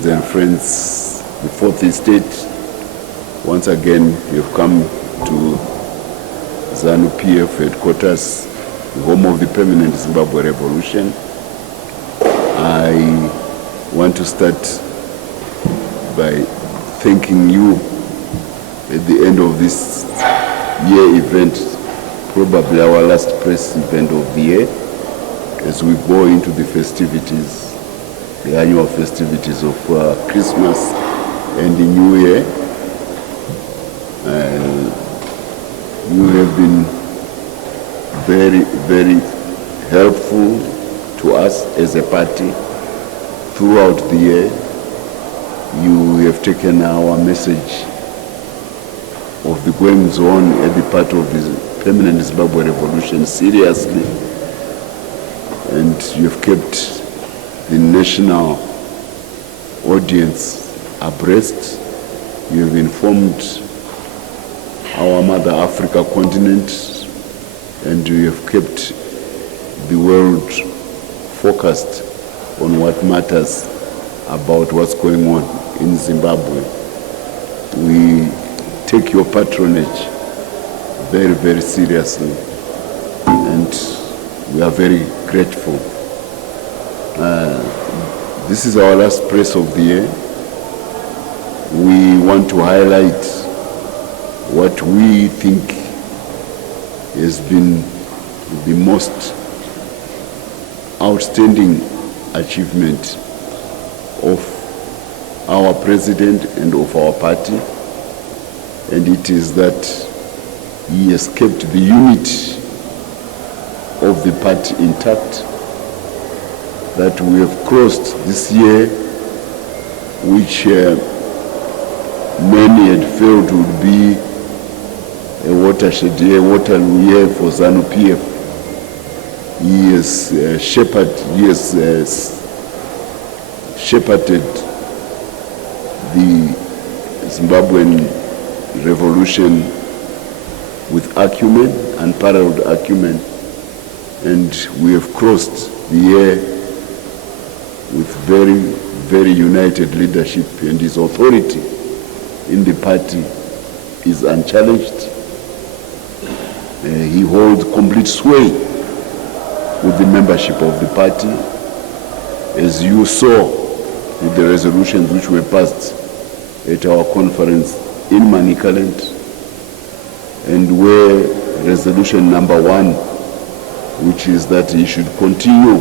comrades and friends, the fourth estate, once again you've come to ZANU-PF headquarters, the home of the permanent Zimbabwe revolution. I want to start by thanking you at the end of this year event, probably our last press event of the year, as we go into the festivities, the annual festivities of Christmas and the New Year. You have been very, very helpful to us as a party throughout the year. You have taken our message of the goings on at the part of the permanent Zimbabwe revolution seriously, and you have kept the national audience abreast. You have informed our mother Africa continent, and you have kept the world focused on what matters about what's going on in Zimbabwe. We take your patronage very, very seriously, and we are very grateful. This is our last press of the year. We want to highlight what we think has been the most outstanding achievement of our president and of our party, and it is that he has kept the unity of the party intact, that we have crossed this year, which many had felt would be a watershed year, Waterloo year for ZANU-PF. He has shepherded the Zimbabwean revolution with acumen, unparalleled acumen, and we have crossed the year with very, very united leadership, and his authority in the party is unchallenged. He holds complete sway with the membership of the party, as you saw with the resolutions which were passed at our conference in Manicaland, and where resolution number 1, which is that he should continue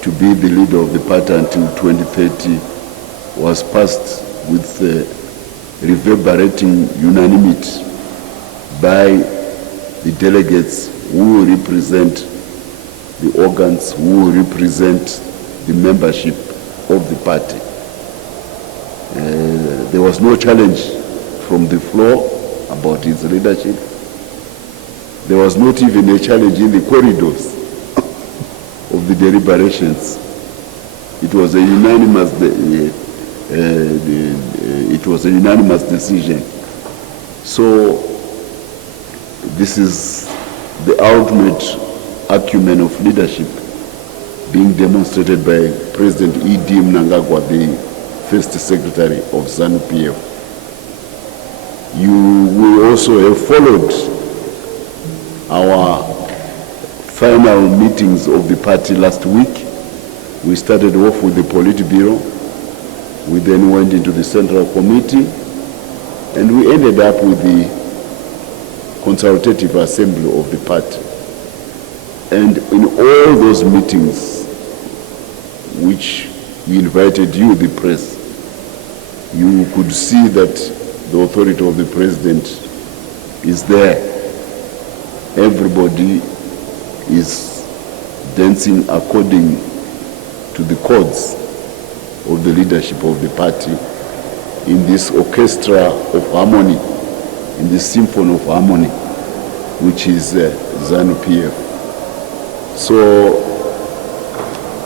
to be the leader of the party until 2030, was passed with reverberating unanimity by the delegates who represent the organs, who represent the membership of the party. There was no challenge from the floor about his leadership. There was not even a challenge in the corridors of the deliberations. It was a unanimous decision. So this is the ultimate acumen of leadership being demonstrated by President E.D. Mnangagwa, the first secretary of ZANU-PF. You will also have followed our final meetings of the party last week. We started off with the Politburo. We then went into the Central Committee, and we ended up with the Consultative Assembly of the party. And in all those meetings, which we invited you, the press, you could see that the authority of the president is there. Everybody is dancing according to the chords of the leadership of the party in this orchestra of harmony, in this symphony of harmony, which is ZANU-PF. So,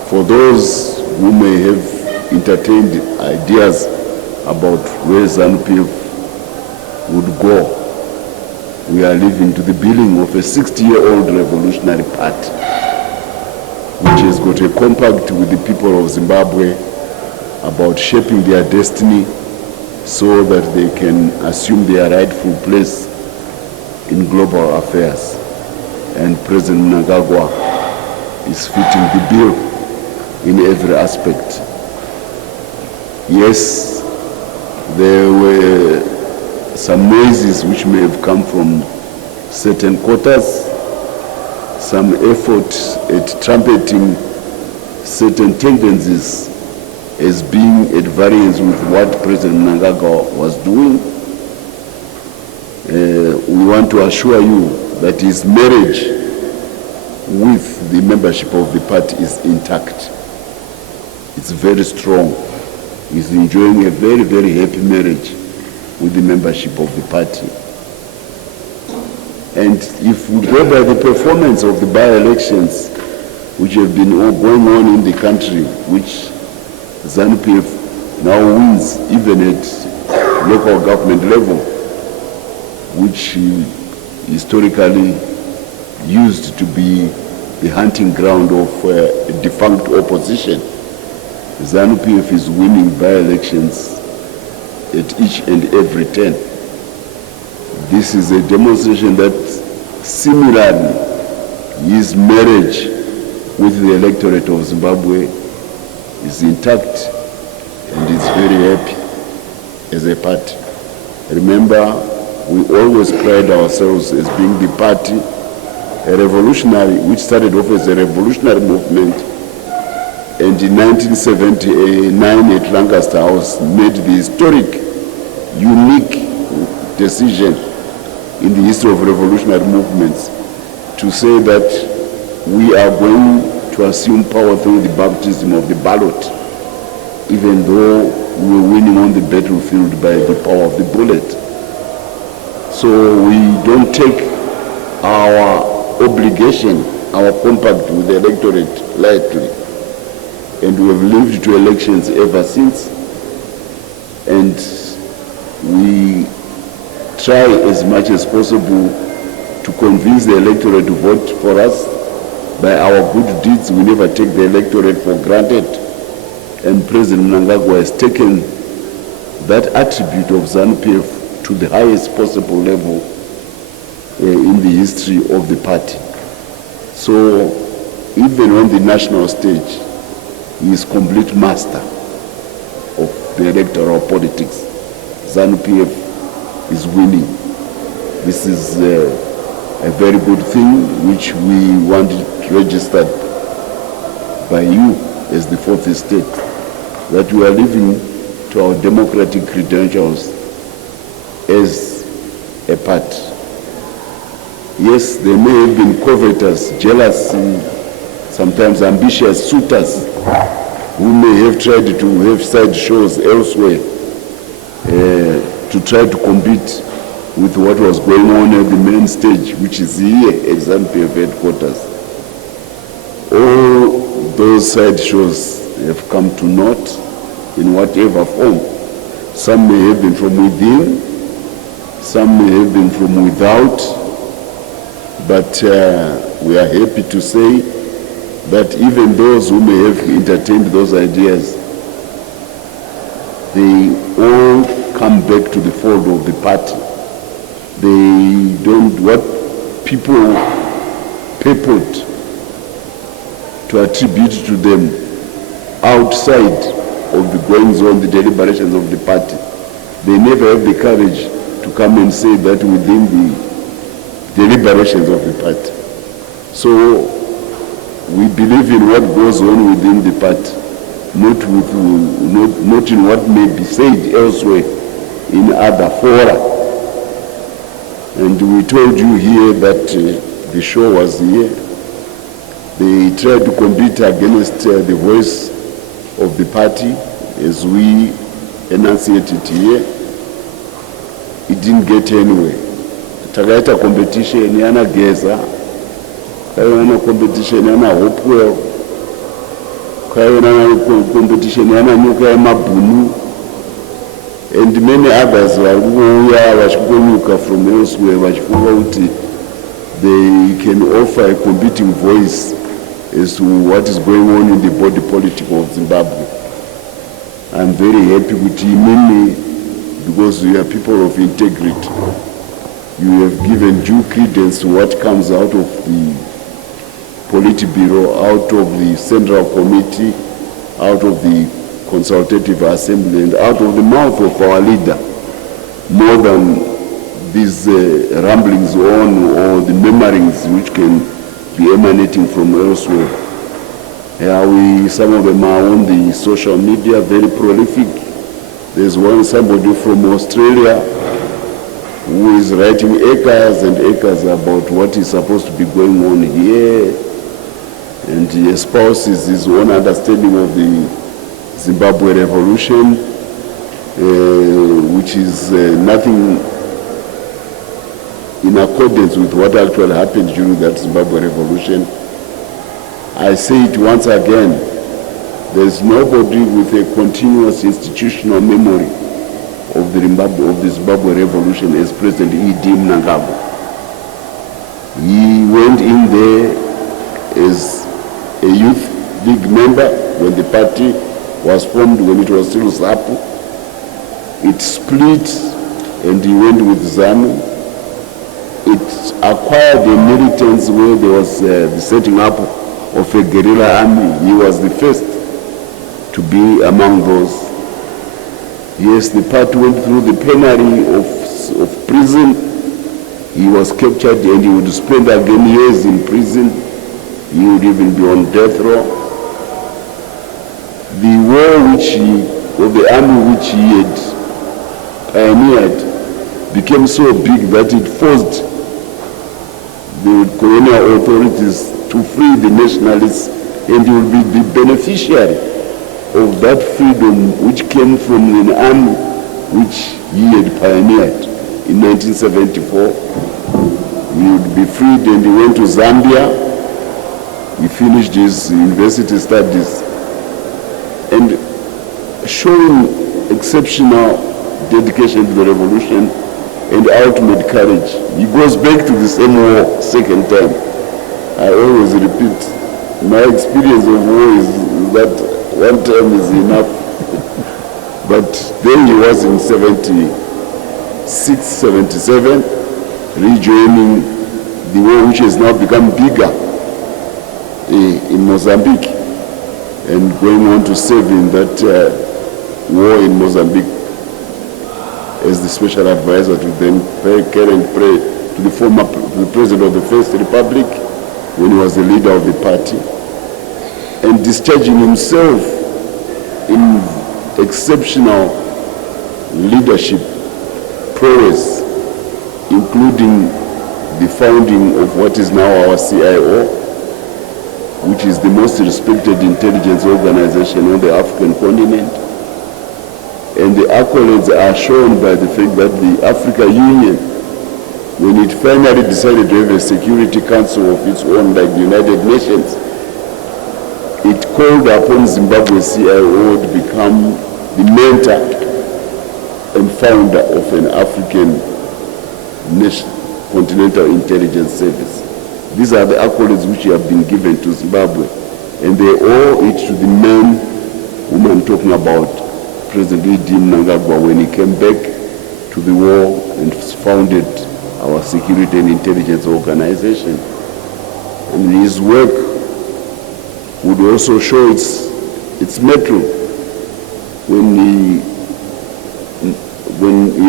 for those who may have entertained ideas about where ZANU-PF would go, we are living to the billing of a 60-year-old revolutionary party, which has got a compact with the people of Zimbabwe about shaping their destiny so that they can assume their rightful place in global affairs. And President Mnangagwa is fitting the bill in every aspect. Yes, there were some noises which may have come from certain quarters, some effort at trumpeting certain tendencies as being at variance with what President Mnangagwa was doing. We want to assure you that his marriage with the membership of the party is intact. It's very strong. He's enjoying a very, very happy marriage with the membership of the party. And if we go by the performance of the by-elections which have been going on in the country, which ZANU-PF now wins even at local government level, which historically used to be the hunting ground of defunct opposition. ZANU-PF is winning by-elections at each and every turn. This is a demonstration that similarly his marriage with the electorate of Zimbabwe is intact and is very happy as a party. Remember, we always pride ourselves as being the party, a revolutionary, which started off as a revolutionary movement, and in 1979 at Lancaster House made the historic, unique decision in the history of revolutionary movements to say that we are going to assume power through the baptism of the ballot, even though we were winning on the battlefield by the power of the bullet. So we don't take our obligation, our compact with the electorate lightly. And we have lived to elections ever since. And we try as much as possible to convince the electorate to vote for us. By our good deeds, we never take the electorate for granted. And President Mnangagwa has taken that attribute of ZANU-PF to the highest possible level in the history of the party. So even on the national stage, he is complete master of the electoral politics. ZANU-PF is winning. This is a very good thing which we want registered by you as the fourth estate, that we are living to our democratic credentials as a party. Yes, there may have been covetous, jealous, sometimes ambitious suitors who may have tried to have side shows elsewhere to try to compete with what was going on at the main stage, which is here at ZANU-PF headquarters. All those side shows have come to naught in whatever form. Some may have been from within, some may have been from without, but we are happy to say that even those who may have entertained those ideas, they all come back to the fold of the party. They don't, what people purport to attribute to them outside of the goings on, the deliberations of the party, they never have the courage to come and say that within the deliberations of the party. So we believe in what goes on within the party, not in what may be said elsewhere in other fora. And we told you here that the show was here. They tried to compete against the voice of the party as we enunciated here. It didn't get anywhere. Takaita competition yana Geza, kayona competition yana Hopewell, kayona competition yana Nyuka ya Mabunu, and many others were vachikonyuka from elsewhere vachifunga kuti they can offer a competing voice as to what is going on in the body politic of Zimbabwe. I'm very happy with Mimi, because we are people of integrity. You have given due credence to what comes out of the Politburo, out of the Central Committee, out of the Consultative Assembly, and out of the mouth of our leader, more than these ramblings on or the murmurings which can be emanating from elsewhere. Some of them are on the social media, very prolific. There's somebody from Australia who is writing acres and acres about what is supposed to be going on here, and he espouses his own understanding of the Zimbabwe revolution, which is nothing in accordance with what actually happened during that Zimbabwe revolution. I say it once again, there's nobody with a continuous institutional memory of the Zimbabwe revolution as President E.D. Mnangagwa. He went in there as a youth league member when the party was formed, when it was still ZAPU. It split and he went with ZANU. It acquired a militance where there was the setting up of a guerrilla army. He was the first to be among those. Yes, the party went through the penury of prison. He was captured and he would spend again years in prison. He would even be on death row. The war or the army which he had pioneered became so big that it forced the colonial authorities to free the nationalists, and he will be the beneficiary of that freedom which came from an army which he had pioneered in 1974. He would be freed and he went to Zambia. He finished his university studies and showing exceptional dedication to the revolution and ultimate courage. He goes back to the same war second time. I always repeat, my experience of war is that one time is enough. But then he was in 76, 77, rejoining the war which has now become bigger in Mozambique, and going on to serve in that war in Mozambique as the special advisor to then to the former president of the First Republic when he was the leader of the party, and discharging himself in exceptional leadership prowess, including the founding of what is now our CIO, which is the most respected intelligence organization on the African continent. And the accolades are shown by the fact that the African Union, when it finally decided to have a Security Council of its own like the United Nations, it called upon Zimbabwe CIO to become the mentor and founder of an African continental intelligence service. These are the accolades which have been given to Zimbabwe, and they owe it to the man whom I'm talking about, President E.D. Mnangagwa, when he came back to the war and founded our security and intelligence organization. And his work would also show its mettle when he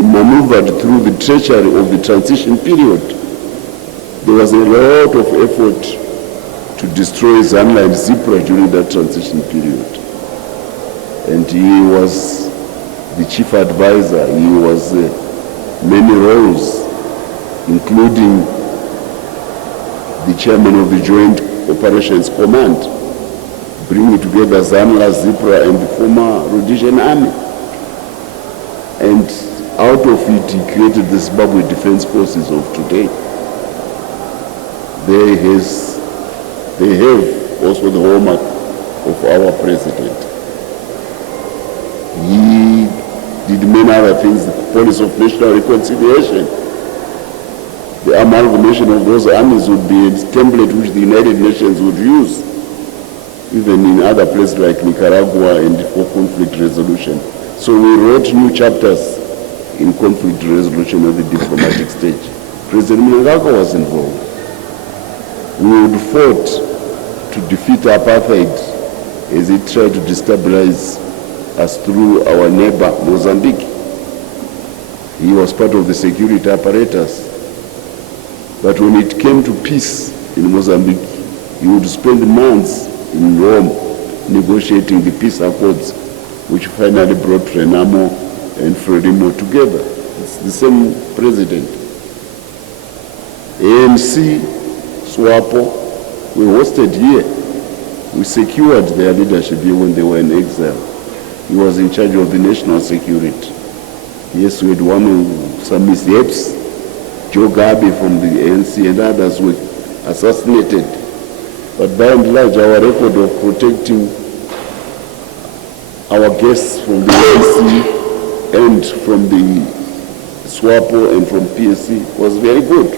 maneuvered through the treachery of the transition period. There was a lot of effort to destroy ZANU and ZIPRA during that transition period. And he was the chief advisor. He was many roles, including the chairman of the Joint Operations Command, bringing together ZANU, ZIPRA, and the former Rhodesian Army. And out of it, he created the Zimbabwe Defense Forces of today. They have also the hallmark of our president. He did many other things, the policy of national reconciliation. The amalgamation of those armies would be a template which the United Nations would use even in other places like Nicaragua and for conflict resolution. So we wrote new chapters in conflict resolution at the diplomatic stage. President Mnangagwa was involved. We would fought to defeat apartheid as it tried to destabilize us through our neighbor, Mozambique. He was part of the security apparatus. But when it came to peace in Mozambique, he would spend months in Rome negotiating the peace accords, which finally brought Renamo and Frelimo together. It's the same president. ANC, SWAPO, we hosted here. We secured their leadership here when they were in exile. He was in charge of the national security. Yes, we had some mishaps. Joe Gabi from the ANC and others were assassinated. But by and large, our record of protecting our guests from the ANC and from the SWAPO and from PSC was very good.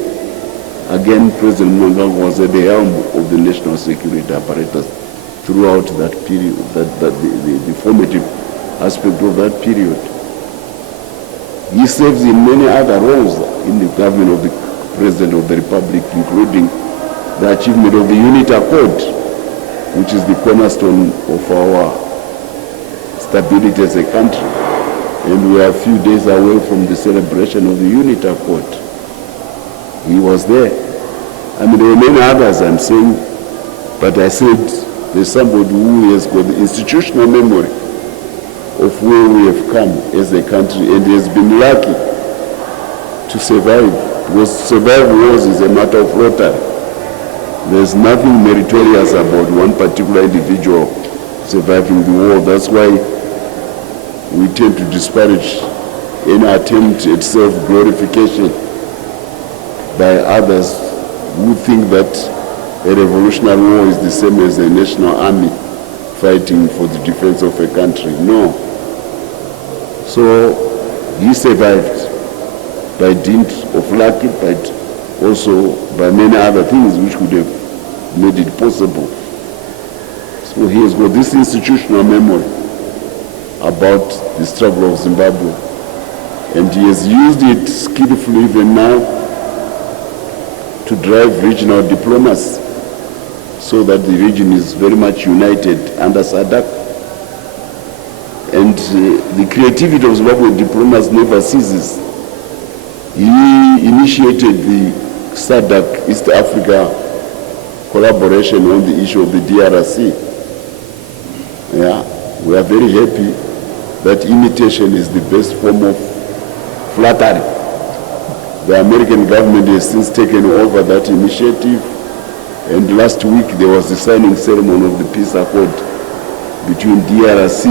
Again, President Mnangagwa was at the helm of the national security apparatus throughout that period, the formative aspect of that period. He serves in many other roles in the government of the President of the Republic, including the achievement of the Unit Accord, which is the cornerstone of our stability as a country. And we are a few days away from the celebration of the Unit Accord. He was there. I mean, there were many others I'm saying, but I said there's somebody who has got the institutional memory of where we have come as a country and has been lucky to survive, because survival wars is a matter of lottery. There's nothing meritorious about one particular individual surviving the war. That's why we tend to disparage any attempt at self-glorification by others who think that a revolutionary war is the same as a national army fighting for the defense of a country. No. So he survived by dint of luck, but also by many other things which would have made it possible. So he has got this institutional memory about the struggle of Zimbabwe, and he has used it skillfully even now to drive regional diplomacy so that the region is very much united under SADC. And the creativity of Zimbabwean diplomacy never ceases. He initiated the SADC East Africa collaboration on the issue of the DRC. Yeah, we are very happy that imitation is the best form of flattery. The American government has since taken over that initiative, and last week there was the signing ceremony of the peace accord between DRC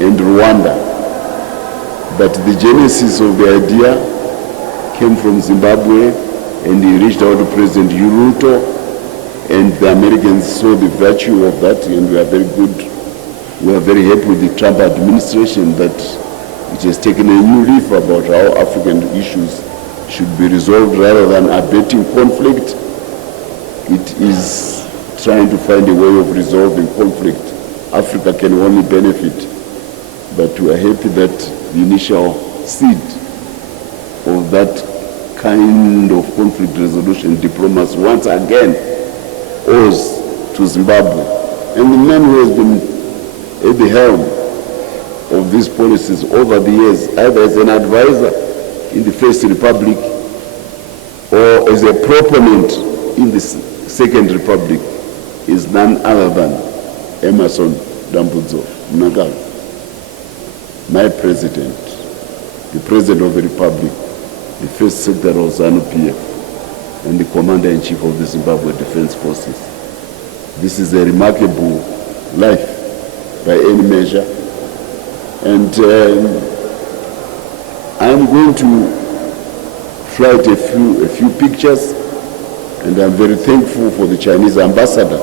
and Rwanda. But the genesis of the idea came from Zimbabwe, and he reached out to President Ruto, and the Americans saw the virtue of that, and we are very good. We are very happy with the Trump administration that it has taken a new leaf about how African issues should be resolved rather than abating conflict. It is trying to find a way of resolving conflict. Africa can only benefit. But we are happy that the initial seed of that kind of conflict resolution diplomacy once again owes to Zimbabwe. And the man who has been at the helm of these policies over the years, either as an advisor in the First Republic or as a proponent in the Second Republic, is none other than Emerson Dambudzo Mnangagwa. My president, the president of the Republic, the first secretary of ZANU-PF, and the commander-in-chief of the Zimbabwe Defense Forces. This is a remarkable life by any measure. And I'm going to flight a few pictures, and I'm very thankful for the Chinese ambassador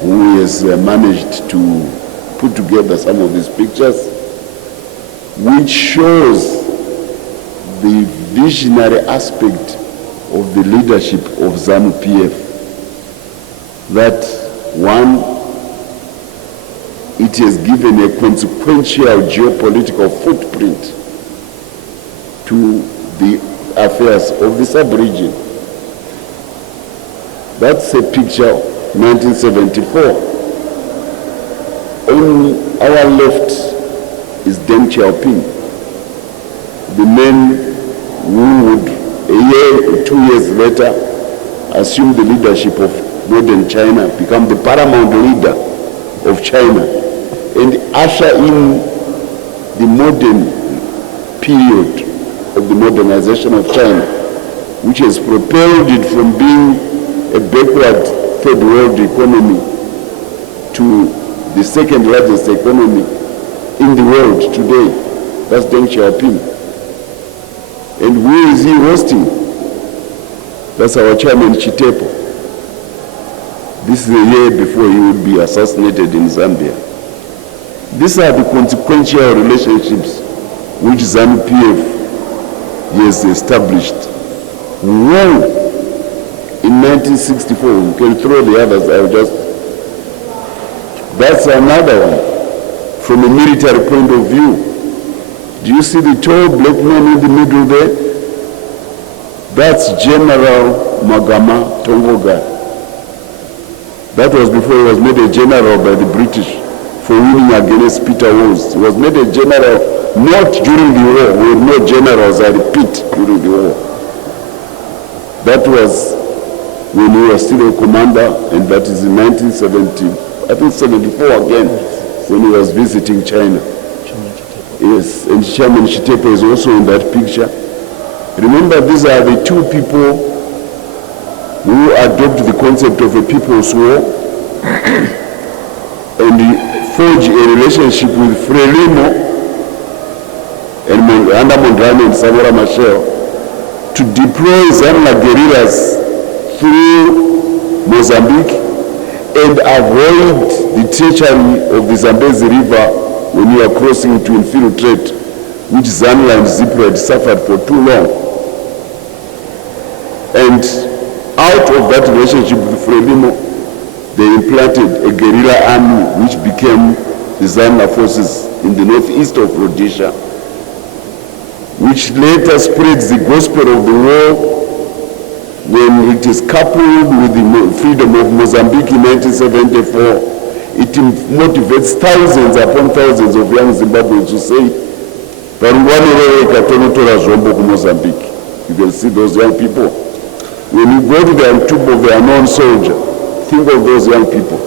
who has managed to put together some of these pictures, which shows the visionary aspect of the leadership of ZANU-PF, that One, it has given a consequential geopolitical footprint to the affairs of the sub-region. That's a picture of 1974. On our left is Deng Xiaoping, the man who would, a year or 2 years later, assume the leadership of modern China, become the paramount leader of China, and usher in the modern period of the modernization of China, which has propelled it from being a backward third world economy to the second largest economy in the world today. That's Deng Xiaoping. And who is he hosting? That's our chairman Chitepo. This is a year before he would be assassinated in Zambia. These are the consequential relationships which ZANU-PF has established. Well, in 1964, we can throw the others, I'll just... That's another one. From a military point of view, do you see the tall black man in the middle there? That's General Magama Tongoga. That was before he was made a general by the British for winning against Peter Wars. He was made a general not during the war. We had no generals, I repeat, during the war. That was when he was still a commander, and that is in 1970, I think 74 again, when he was visiting China. Yes, and Chairman Chitepo is also in that picture. Remember, these are the two people who adopt the concept of a people's war and forge a relationship with Frelimo and under Mondrano and Samora Machel to deploy Zanla guerrillas through Mozambique and avoid the treachery of the Zambezi River when you are crossing to infiltrate, which Zanla and Zipro had suffered for too long. And out of that relationship with Frelimo, they implanted a guerrilla army which became the Zanla forces in the northeast of Rhodesia, which later spreads the gospel of the war when it is coupled with the freedom of Mozambique in 1974. It motivates thousands upon thousands of young Zimbabweans to say, Mozambique. You can see those young people. When you go to the tomb of the unknown soldier, think of those young people.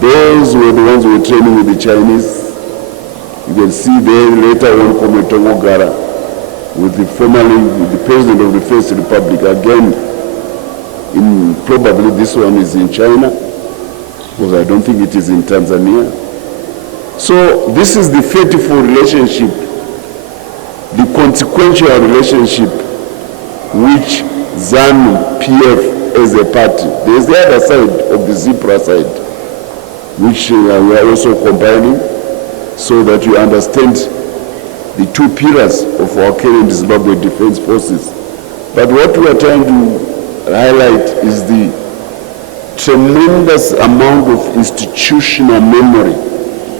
Those were the ones who were training with the Chinese. You can see there later on Comrade Tongogara with the president of the First Republic. Again, probably this one is in China, because I don't think it is in Tanzania. So this is the faithful relationship, the consequential relationship which ZANU-PF as a party. There is the other side of the Zipra side, which we are also combining so that you understand the two pillars of our current Zimbabwe Defense Forces. But what we are trying to highlight is the tremendous amount of institutional memory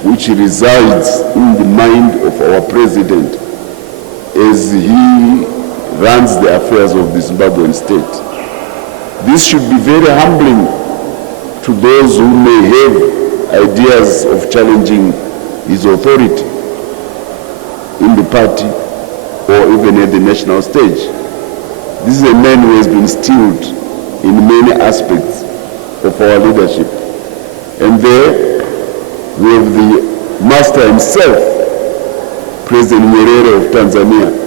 which resides in the mind of our president as he runs the affairs of the Zimbabwean state. This should be very humbling to those who may have ideas of challenging his authority in the party or even at the national stage. This is a man who has been steeled in many aspects of our leadership. And there we have the master himself, President Nyerere of Tanzania.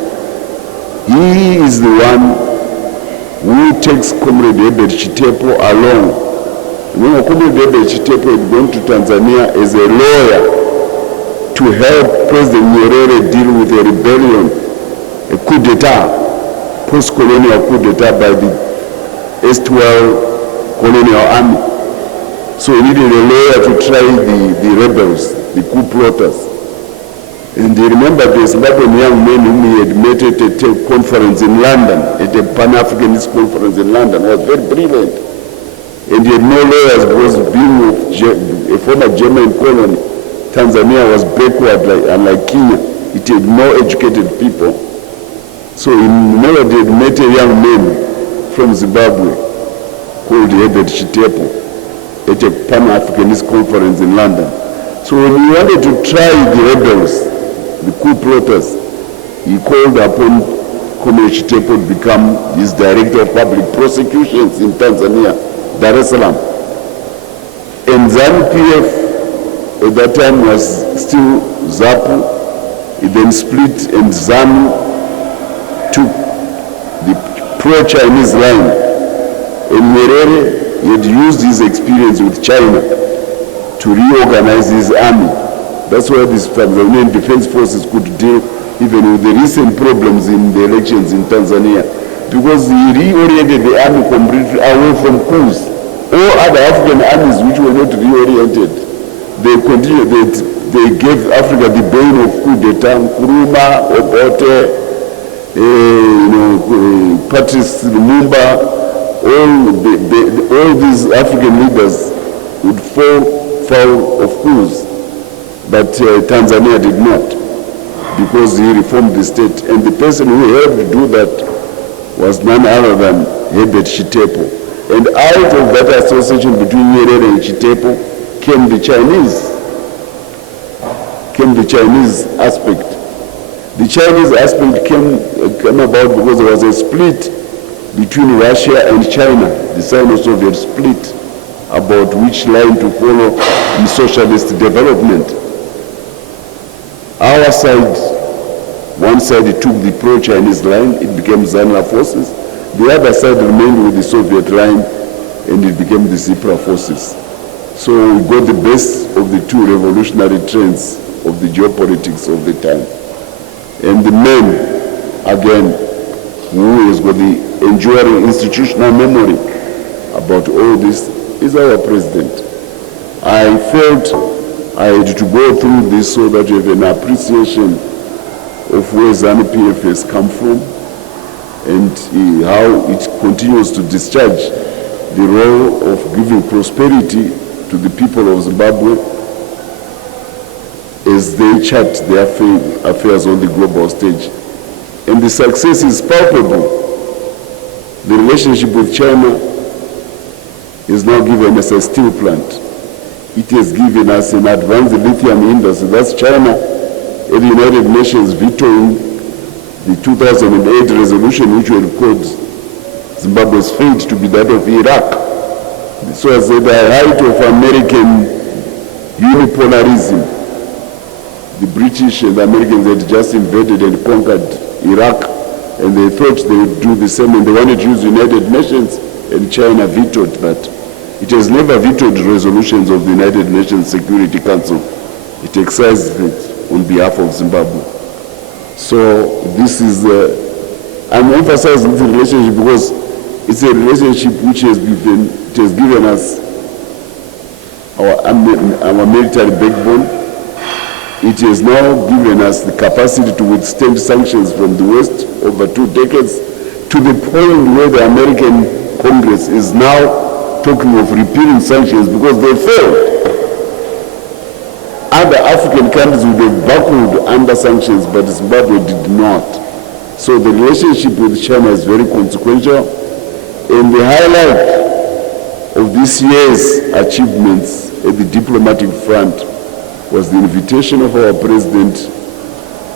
He is the one who takes Comrade Herbert Chitepo along. When Comrade Herbert Chitepo had gone to Tanzania as a lawyer to help President Nyerere deal with a rebellion, a coup d'etat, post-colonial coup d'etat by the erstwhile colonial army. So he needed a lawyer to try the rebels, the coup plotters. And he remembered the Zimbabwean young man whom he had met at a conference in London, at a Pan-Africanist conference in London, was very brilliant. And he had no lawyers because being a former German colony, Tanzania was backward, unlike Kenya. It had no educated people. So he never did met a young man from Zimbabwe called Herbert Chitepo at a Pan-Africanist conference in London. So when he wanted to try the rebels, the coup plotters, he called upon Comrade Chitepo to become his director of public prosecutions in Tanzania, Dar es Salaam. And ZANU-PF at that time was still ZAPU. It then split, and ZANU took the pro-Chinese line. And Nyerere had used his experience with China to reorganize his army. That's why these Tanzanian defense forces could deal even with the recent problems in the elections in Tanzania, because he reoriented the army completely away from coups. All other African armies which were not reoriented, they continued, they gave Africa the bane of coup d'etat. Nkrumah, Obote, Patrice Lumumba, all these African leaders would fall foul of coups, but Tanzania did not, because he reformed the state. And the person who helped do that was none other than Herbert Chitepo. And out of that association between Nyerere and Chitepo came the Chinese aspect. The Chinese aspect came about because there was a split between Russia and China, the Sino-Soviet split, about which line to follow in socialist development. Our side, one side took the pro-Chinese line, it became ZANU forces. The other side remained with the Soviet line, and it became the ZIPRA forces. So we got the best of the two revolutionary trends of the geopolitics of the time. And the man, again, who has got the enduring institutional memory about all this, is our president. I felt I had to go through this so that you have an appreciation of where ZANU-PF has come from and how it continues to discharge the role of giving prosperity to the people of Zimbabwe as they chart their affairs on the global stage. And the success is palpable. The relationship with China has now given us a steel plant. It has given us an advanced lithium industry. That's China at the United Nations vetoing the 2008 resolution which will called Zimbabwe's fate to be that of Iraq. This was at the height of American unipolarism. The British and the Americans had just invaded and conquered Iraq, and they thought they would do the same, and they wanted to use United Nations, and China vetoed that. It has never vetoed resolutions of the United Nations Security Council. It exercised it on behalf of Zimbabwe. So this is, I'm emphasizing the relationship because it's a relationship which has given us our military backbone. It has now given us the capacity to withstand sanctions from the West over 2 decades, to the point where the American Congress is now talking of repealing sanctions because they failed. Other African countries would have buckled under sanctions, but Zimbabwe did not. So the relationship with China is very consequential, and the highlight of this year's achievements at the diplomatic front was the invitation of our president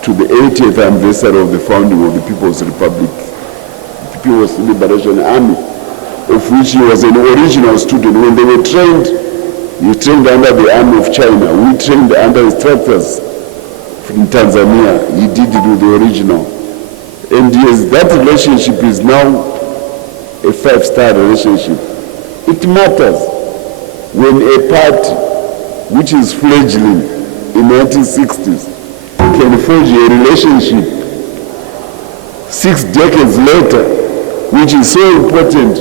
to the 80th anniversary of the founding of the People's Republic, the People's Liberation Army, of which he was an original student. When they were trained, he trained under the Army of China. We trained under instructors from Tanzania. He did it with the original. And yes, that relationship is now a 5-star relationship. It matters when a party which is fledgling in 1960s can forge a relationship 6 decades later, which is so important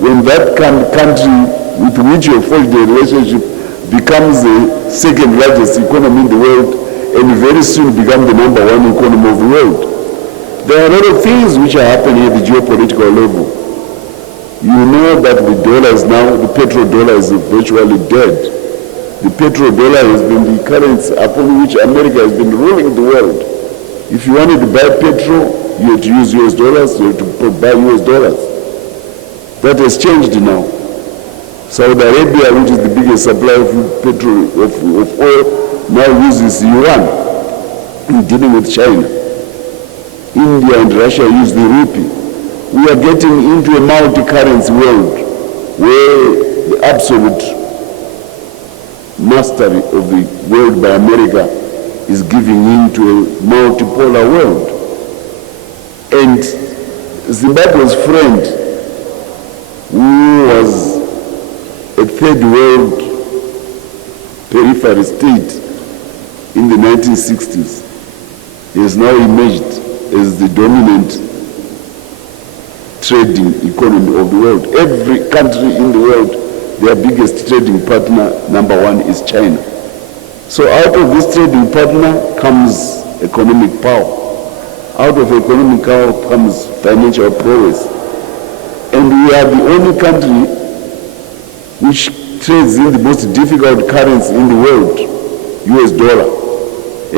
when that country with which you forged a relationship becomes the second largest economy in the world and very soon become the #1 economy of the world. There are a lot of things which are happening at the geopolitical level. You know that the dollar is now, the petrodollar is virtually dead. The petrodollar has been the currency upon which America has been ruling the world. If you wanted to buy petrol, you had to use US dollars, you had to buy US dollars. That has changed now. Saudi Arabia, which is the biggest supplier of petrol, of oil, now uses yuan in dealing with China. India and Russia use the rupee. We are getting into a multi-currency world where the absolute mastery of the world by America is giving in to a multipolar world. And Zimbabwe's friend, who was a third world periphery state in the 1960s, has now emerged as the dominant trading economy of the world. Every country in the world, their biggest trading partner, number one, is China. So out of this trading partner comes economic power. Out of economic power comes financial prowess. And we are the only country which trades in the most difficult currency in the world, US dollar.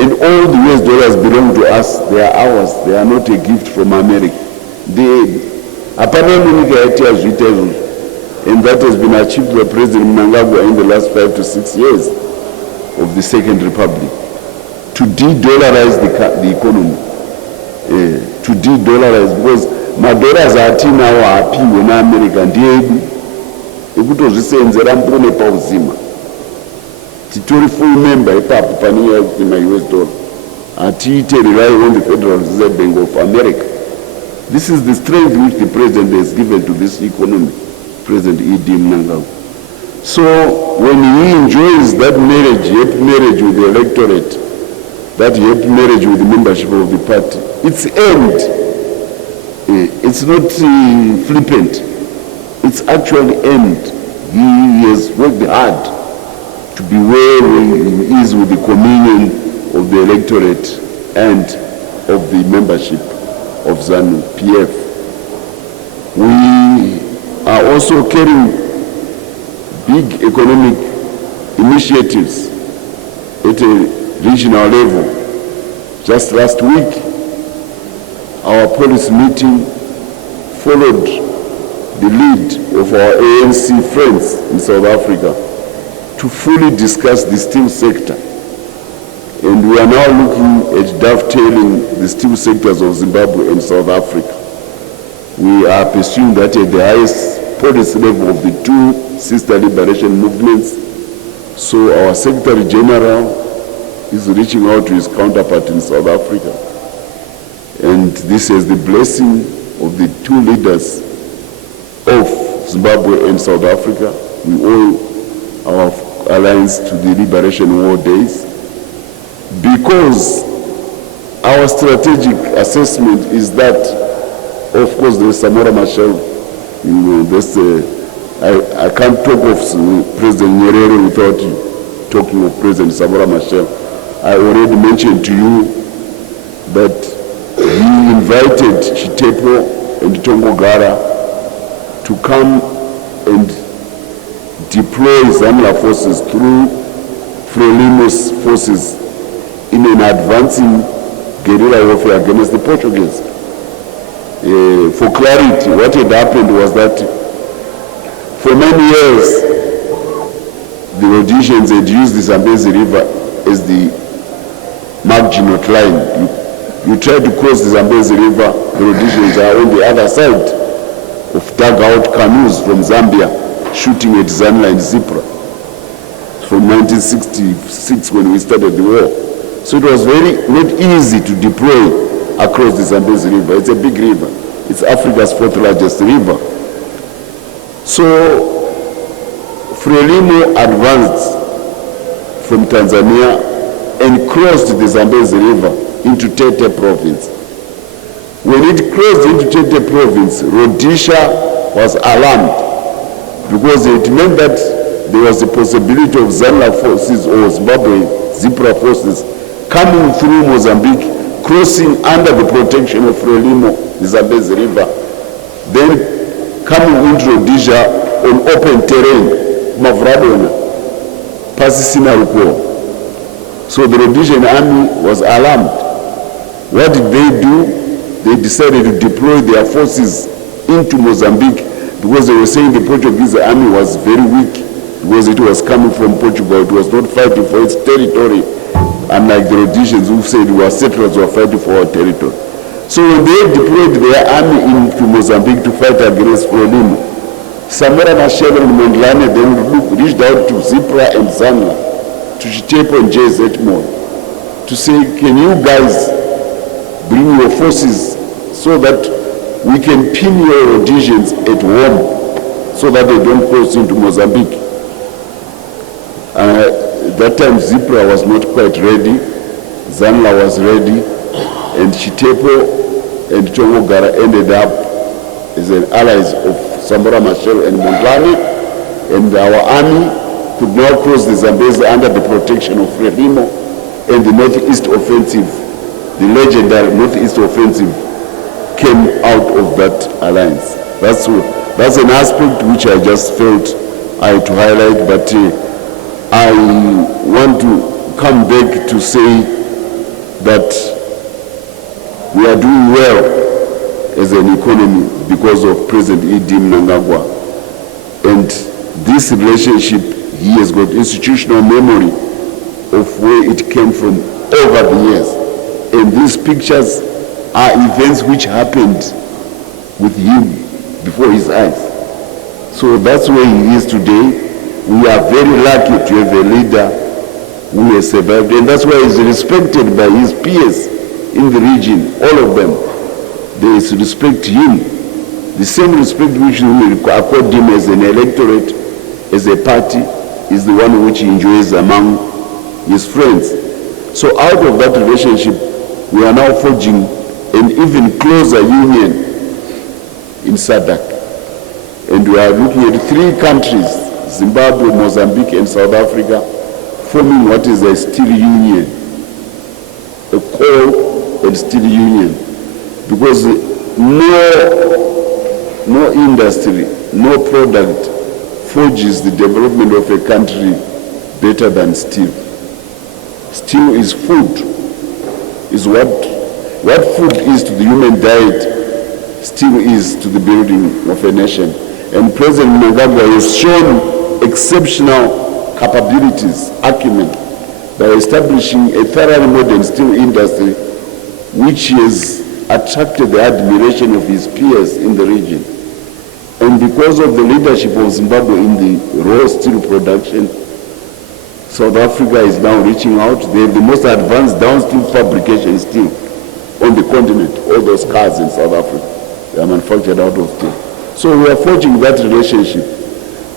And all the US dollars belong to us. They are ours. They are not a gift from America. And that has been achieved by President Mnangagwa in the last 5 to 6 years of the Second Republic, to de-dollarize the economy, to de-dollarize, because madollars are now happy when America ndiyedu ekutozvisenzera mpone pauzima titori full member ipapo panyaya ma US dollar atiite rely on the Federal Reserve Bank of America. This is the strength which the president has given to this economy, President E.D. Mnangagwa. So when he enjoys that marriage, happy marriage with the electorate, that happy marriage with the membership of the party, it's earned. It's not flippant. It's actually earned. He has worked hard to be where he is with the communion of the electorate and of the membership of ZANU PF. We are also carrying big economic initiatives at a regional level. Just last week, our policy meeting followed the lead of our ANC friends in South Africa to fully discuss the steel sector. And we are now looking at dovetailing the steel sectors of Zimbabwe and South Africa. We are pursuing that at the highest policy level of the two sister liberation movements. So our Secretary General is reaching out to his counterpart in South Africa. And this is the blessing of the two leaders of Zimbabwe and South Africa. We owe our alliance to the Liberation War days, because our strategic assessment is that, of course, there's Samora Machel. You know, there's I can't talk of President Nyerere without talking of President Samora Machel. I already mentioned to you that he invited Chitepo and Tongogara to come and deploy ZANLA forces through Frelimo's forces in an advancing guerrilla warfare against the Portuguese. For clarity, what had happened was that for many years, the Rhodesians had used the Zambezi River as the Maginot Line. You try to cross the Zambezi River, the Rhodesians are on the other side of dugout canoes from Zambia, shooting at ZANLA and Zipra from 1966 when we started the war. So it was not easy to deploy across the Zambezi River. It's a big river. It's Africa's fourth largest river. So Frelimo advanced from Tanzania and crossed the Zambezi River into Tete province. When it crossed into Tete province, Rhodesia was alarmed, because it meant that there was a possibility of ZANLA forces or Zimbabwe Zipra forces coming through Mozambique, crossing under the protection of Frelimo, the Zambezi River, then coming into Rhodesia on open terrain, Mavradona, Pasisina Ruko. So the Rhodesian army was alarmed. What did they do? They decided to deploy their forces into Mozambique because they were saying the Portuguese army was very weak because it was coming from Portugal. It was not fighting for its territory, unlike the Rhodesians who said our settlers were fighting for our territory. So when they deployed their army into Mozambique to fight against Frelimo, Samora Machel and Mondlane then reached out to Zipra and Zanla, to Chitepo and Geza to say, can you guys bring your forces so that we can pin your Rhodesians at home so that they don't cross into Mozambique. That time Zipra was not quite ready, Zanla was ready, and Chitepo and Chongogara ended up as allies of Samora Machel and Mondlane, and our army could now cross the Zambezi under the protection of Frelimo, and the Northeast Offensive, the legendary Northeast Offensive, came out of that alliance. That's an aspect which I just felt I had to highlight, but I want to come back to say that we are doing well as an economy because of President Idi Mnangagwa. And this relationship, he has got institutional memory of where it came from over the years. And these pictures are events which happened with him before his eyes. So that's where he is today. We are very lucky to have a leader who has survived, and that's why he's respected by his peers in the region, all of them. They respect him. The same respect which we accord him as an electorate, as a party, is the one which he enjoys among his friends. So out of that relationship, we are now forging an even closer union in SADC. And we are looking at 3 countries, Zimbabwe, Mozambique, and South Africa, forming what is a steel union, a coal and steel union. Because no industry, no product forges the development of a country better than steel. Steel is food, is what food is to the human diet, steel is to the building of a nation. And President Mnangagwa has shown exceptional capabilities, acumen, by establishing a thoroughly modern steel industry which has attracted the admiration of his peers in the region. And because of the leadership of Zimbabwe in the raw steel production, South Africa is now reaching out. They have the most advanced downstream fabrication steel on the continent. All those cars in South Africa, they are manufactured out of steel. So we are forging that relationship,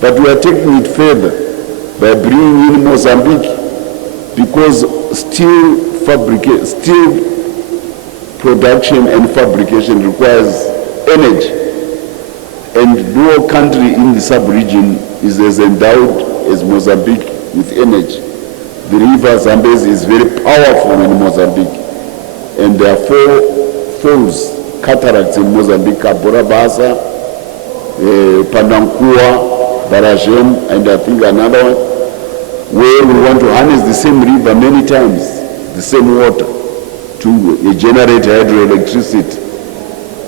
but we are taking it further by bringing in Mozambique, because steel production and fabrication requires energy, and no country in the sub-region is as endowed as Mozambique with energy. The river Zambezi is very powerful in Mozambique, and there are 4 falls, cataracts in Mozambique: Borabasa, Pandankua, Barajem, and I think another one, where we want to harness the same river many times, the same water, to generate hydroelectricity.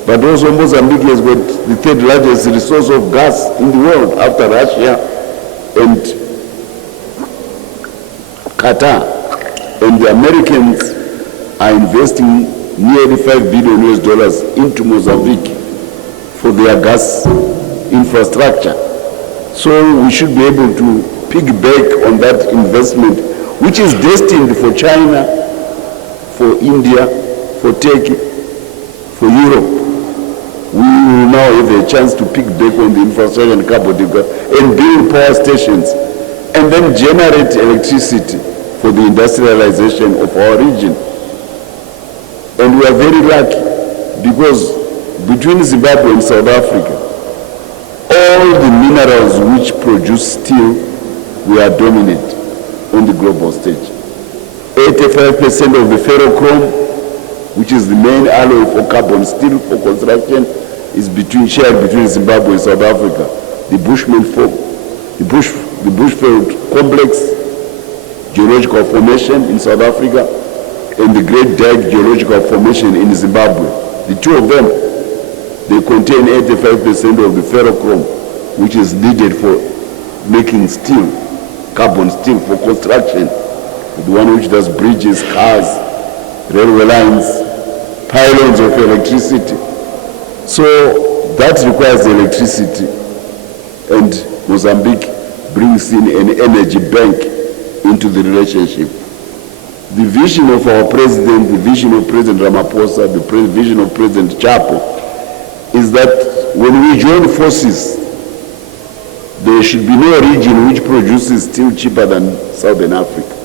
But also Mozambique has got the 3rd largest resource of gas in the world after Russia and Qatar. And the Americans are investing nearly $5 billion into Mozambique for their gas infrastructure. So we should be able to piggyback on that investment, which is destined for China, for India, for Turkey, for Europe. We will now have a chance to piggyback on the infrastructure and carbon and build power stations, and then generate electricity for the industrialization of our region. And we are very lucky, because between Zimbabwe and South Africa, all the minerals which produce steel, we are dominant on the global stage. 85% of the ferrochrome, which is the main alloy for carbon steel for construction, is shared between Zimbabwe and South Africa. The Bushveld Complex geological formation in South Africa and the Great Dyke geological formation in Zimbabwe. The two of them, they contain 85% of the ferrochrome which is needed for making steel, carbon steel for construction. The one which does bridges, cars, railway lines, pylons of electricity. So that requires electricity, and Mozambique brings in an energy bank into the relationship. The vision of our president, the vision of President Ramaphosa, the vision of President Chapo is that when we join forces, there should be no region which produces steel cheaper than Southern Africa.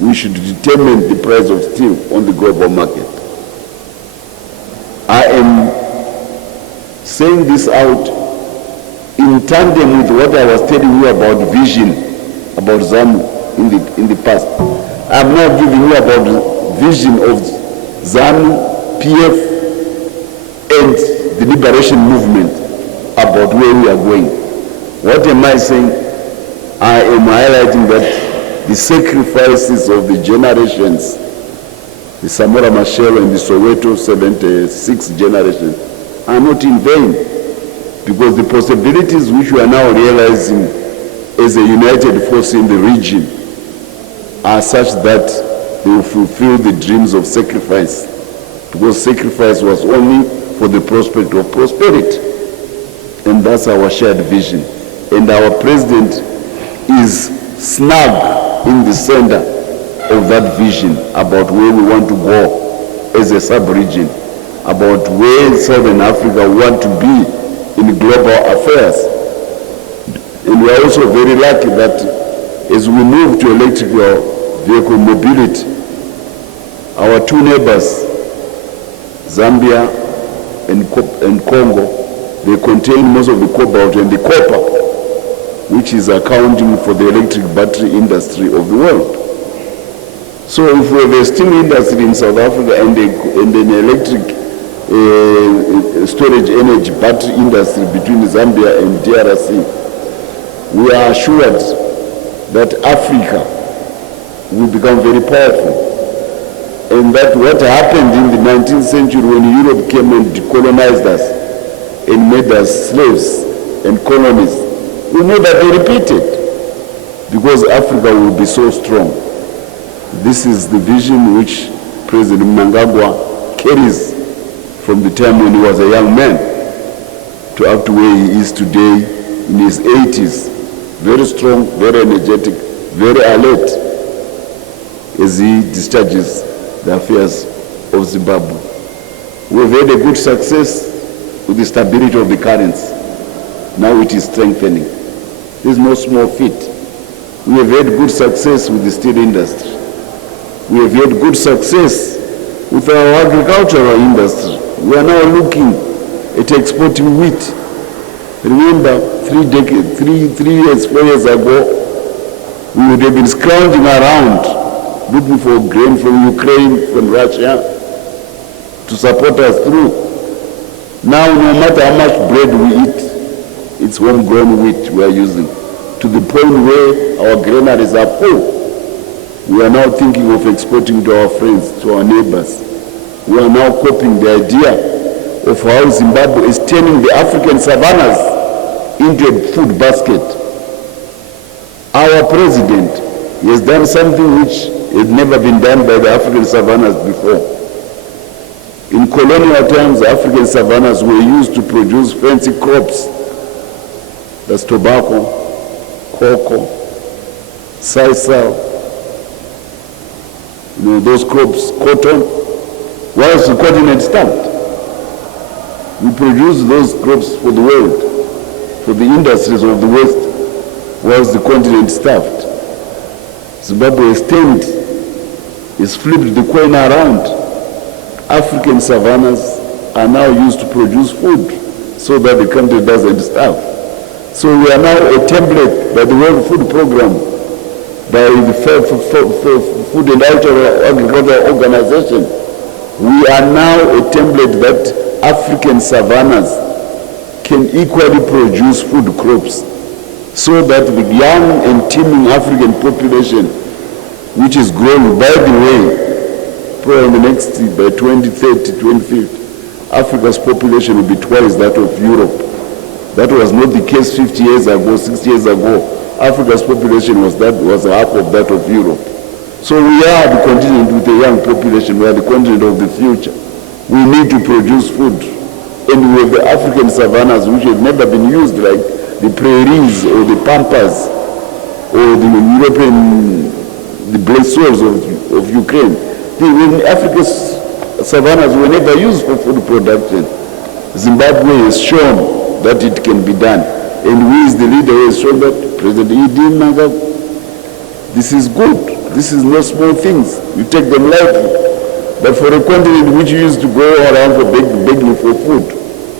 We should determine the price of steel on the global market. I am saying this out in tandem with what I was telling you about vision, about ZANU in the past. I'm now giving you about the vision of ZANU, PF, and the liberation movement about where we are going. What am I saying? I am highlighting that the sacrifices of the generations, the Samora Machel and the Soweto 76 generation, are not in vain, because the possibilities which we are now realizing as a united force in the region are such that they will fulfill the dreams of sacrifice, because sacrifice was only for the prospect of prosperity. And that's our shared vision. And our president is snug in the center of that vision about where we want to go as a sub-region, about where Southern Africa want to be in global affairs. And we are also very lucky that as we move to electrical vehicle mobility, our two neighbors, Zambia and Congo, they contain most of the cobalt and the copper, which is accounting for the electric battery industry of the world. So if we have a steel industry in South Africa and an electric storage energy battery industry between Zambia and DRC, we are assured that Africa will become very powerful. And that what happened in the 19th century when Europe came and decolonized us and made us slaves and colonies, we know that they repeated, because Africa will be so strong. This is the vision which President Mnangagwa carries from the time when he was a young man to up to where he is today in his 80s. Very strong, very energetic, very alert as he discharges the affairs of Zimbabwe. We've had a good success with the stability of the currency. Now it is strengthening. There's no small feat. We have had good success with the steel industry. We have had good success with our agricultural industry. We are now looking at exporting wheat. Remember, 4 years ago, we would have been scrounging around looking for grain from Ukraine, from Russia, to support us through. Now, no matter how much bread we eat, it's homegrown wheat we are using, to the point where our granaries are full. We are now thinking of exporting to our friends, to our neighbors. We are now copying the idea of how Zimbabwe is turning the African savannas into a food basket. Our president has done something which has never been done by the African savannas before. In colonial times, African savannas were used to produce fancy crops. That's tobacco, cocoa, sisal, those crops, cotton. Whilst the continent starved, we produce those crops for the world, for the industries of the West, whilst the continent starved. Zimbabwe has turned, has flipped the coin around. African savannas are now used to produce food so that the country doesn't starve. So we are now a template by the World Food Program, by the Food and Agricultural Organization. We are now a template that African savannas can equally produce food crops, so that the young and teeming African population, which is growing, by the way, probably in the next, by 2030, 2050, Africa's population will be twice that of Europe. That was not the case 50 years ago, 60 years ago. Africa's population was half of that of Europe. So we are the continent with a young population. We are the continent of the future. We need to produce food. And we have the African savannas, which have never been used, like the prairies or the pampas or the European, the blessed soils of Ukraine. The Africa's savannas were never used for food production. Zimbabwe has shown that it can be done. And we as the leader has shown that President Idi Nanga, this is good. This is no small things. You take them lightly. But for a continent which used to go around for begging for food,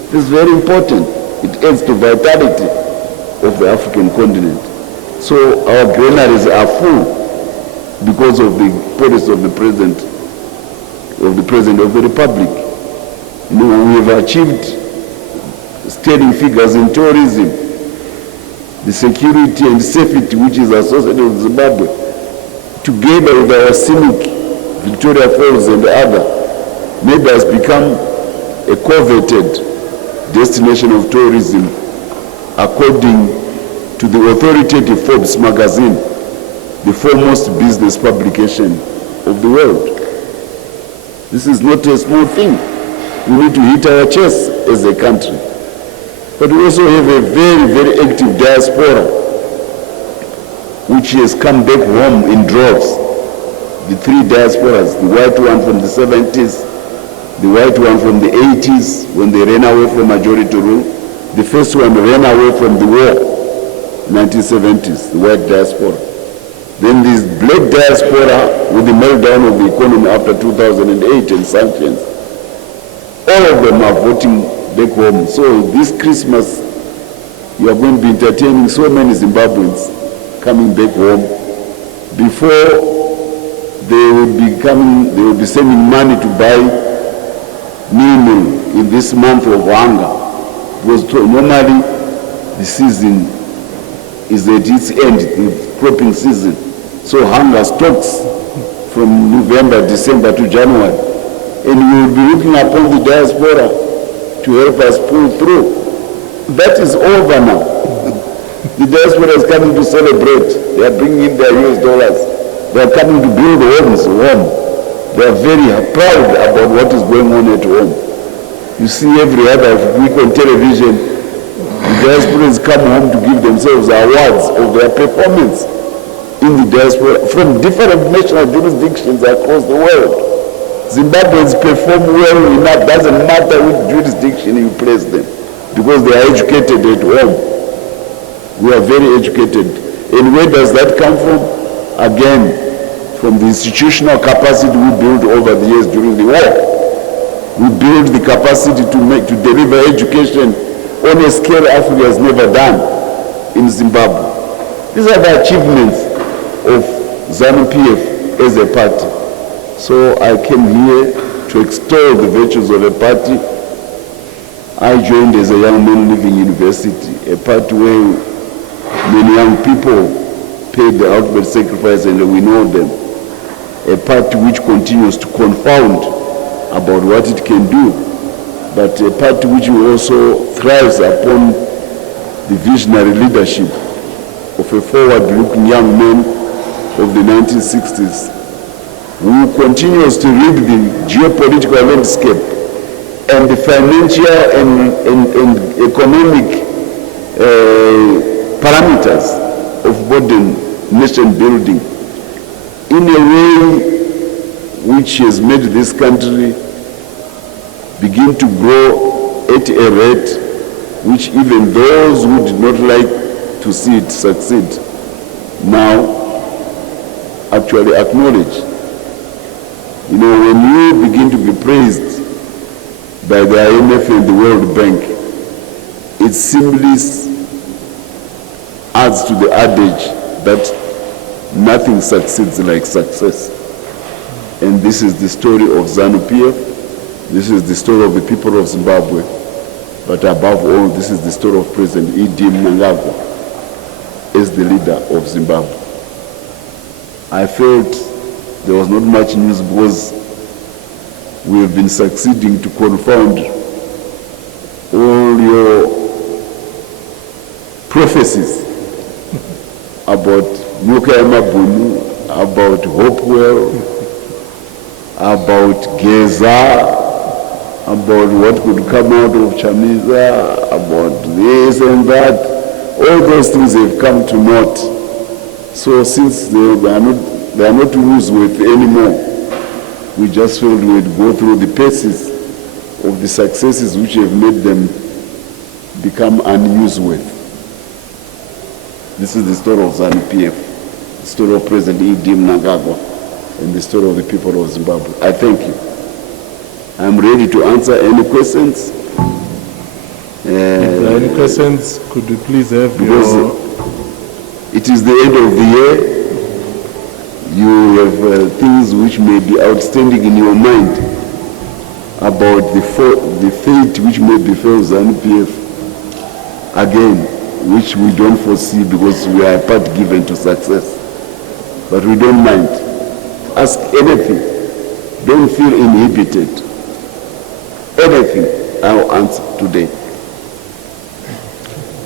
it is very important. It adds to vitality of the African continent. So our granaries are full because of the policy of the President of the Republic. We have achieved sterling figures in tourism, the security and safety which is associated with Zimbabwe, together with our scenic Victoria Falls and the other, maybe has become a coveted destination of tourism according to the authoritative Forbes magazine, the foremost business publication of the world. This is not a small thing. We need to hit our chests as a country. But we also have a very, very active diaspora which has come back home in droves. The three diasporas, the white one from the 70s, the white one from the 80s when they ran away from majority rule. The first one ran away from the war, 1970s, the white diaspora. Then this black diaspora with the meltdown of the economy after 2008 and sanctions. All of them are voting back home. So this Christmas, you are going to be entertaining so many Zimbabweans coming back home. Before they will be sending money to buy meal in this month of hunger. Because normally the season is at its end, the cropping season. So hunger stops from November, December to January. And we will be looking upon the diaspora to help us pull through. That is over now. The diaspora is coming to celebrate. They are bringing in their US dollars. They are coming to build homes home. They are very proud about what is going on at home. You see every other week on television, the diasporans come home to give themselves awards of their performance in the diaspora from different national jurisdictions across the world. Zimbabweans perform well enough, doesn't matter which jurisdiction you place them, because they are educated at home. We are very educated. And where does that come from? Again, from the institutional capacity we built over the years during the war. We built the capacity to deliver education on a scale Africa has never done in Zimbabwe. These are the achievements of ZANU-PF as a party. So I came here to extol the virtues of a party. I joined as a young man leaving university, a party where many young people paid the ultimate sacrifice, and we know them. A party which continues to confound about what it can do, but a party which also thrives upon the visionary leadership of a forward-looking young man of the 1960s, who continues to lead the geopolitical landscape and the financial and economic parameters of modern nation building in a way which has made this country begin to grow at a rate which even those who did not like to see it succeed now actually acknowledge. You know, when you begin to be praised by the IMF and the World Bank, it simply adds to the adage that nothing succeeds like success. And this is the story of ZANU-PF. This is the story of the people of Zimbabwe. But above all, this is the story of President E.D. Mnangagwa as the leader of Zimbabwe. I felt there was not much news because we have been succeeding to confound all your prophecies about Nuka Mabunu, about Hopewell, about Geza, about what could come out of Chamiza, about this and that. All those things have come to naught. So since they are not newsworthy anymore, we just felt we would go through the paces of the successes which have made them become unnewsworthy. This is the story of ZANU-PF, the story of President E.D. Mnangagwa, and the story of the people of Zimbabwe. I thank you. I'm ready to answer any questions. If there are any questions, could we please have your... It is the end of the year. You have things which may be outstanding in your mind about the fate which may befall ZANU-PF again, which we don't foresee because we are a part given to success. But we don't mind. Ask anything. Don't feel inhibited. Anything, I'll answer today.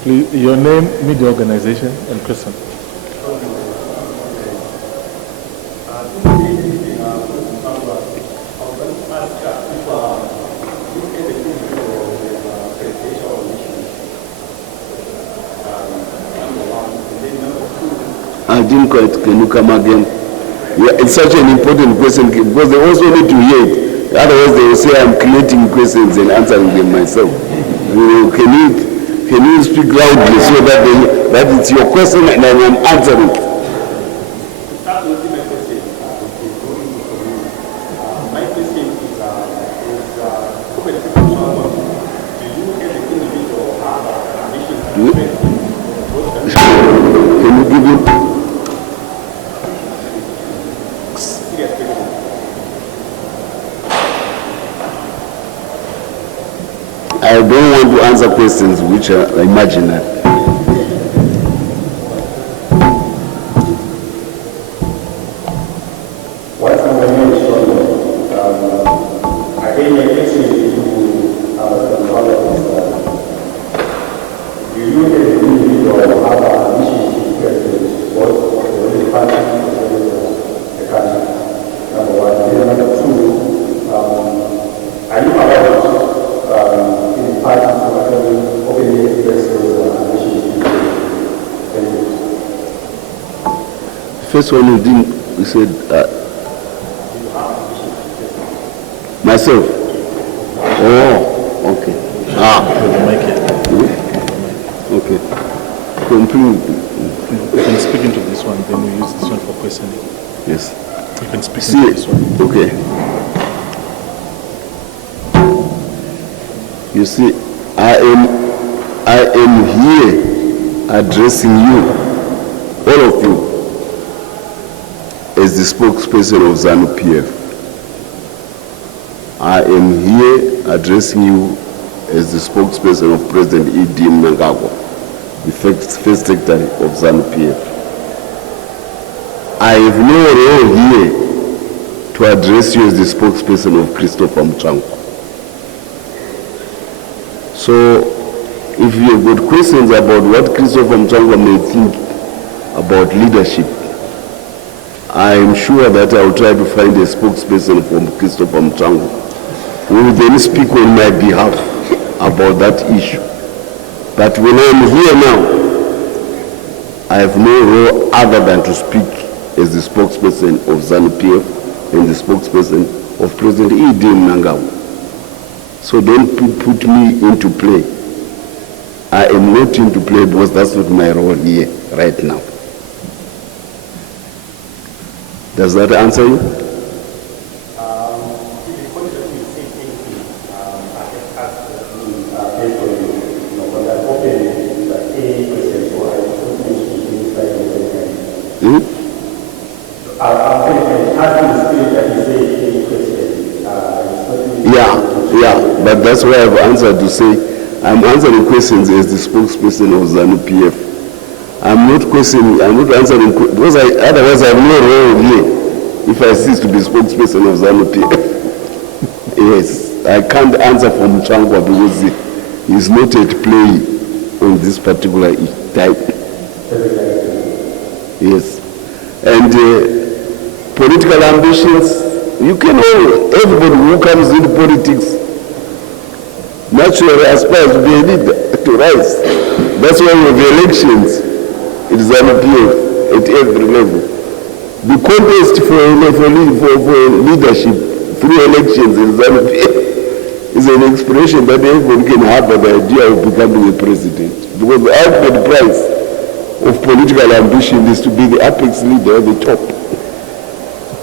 Please, your name, media organization, and question. I didn't quite, can you come again? Yeah, it's such an important question because they also need to hear it. Otherwise they will say I'm creating questions and answering them myself. Can you speak loudly so that it's your question and I'm answering? My question is Can you give it? I don't want to answer questions which are imaginary. What I'm going to show you, again, my question to the colleagues, do you get the individual have a mission to get what the party the country? Number one. Then number two, are you aware of in the party to actually openly express those missions? Thank you. First one you said myself. Oh, okay. Okay. Continue. You can speak into this one, then we use this one for questioning. Yes. You can speak into this one. Okay. You see, I am here addressing you, all of you, as the spokesperson of ZANU-PF. I am here addressing you as the spokesperson of President E.D. Mnangagwa, the first secretary of ZANU-PF. I have no role here to address you as the spokesperson of Christopher Mutsvangwa. So, if you have got questions about what Christopher Mutsvangwa may think about leadership, I am sure that I will try to find a spokesperson from Christopher Mutsvangwa who will then speak on my behalf about that issue. But when I am here now, I have no role other than to speak as the spokesperson of ZANU-PF and the spokesperson of President E.D. Mnangagwa. So don't put me into play. I am not into play because that's not my role here right now. Does that answer you? Yeah. but that's why I've answered to say I'm answering questions as the spokesperson of ZANU-PF. I'm not answering because otherwise I have no role here if I cease to be spokesperson of ZANU-PF. Yes, I can't answer for Mutsvangwa because he's not at play on this particular type. Yes, and political ambitions. You can all, everybody who comes into politics naturally aspires to be a leader, to rise. That's why we have elections. It is ZANU-PF at every level. The contest for leadership through elections in ZANU-PF is an expression that everybody can have the idea of becoming a president. Because the ultimate price of political ambition is to be the apex leader at the top.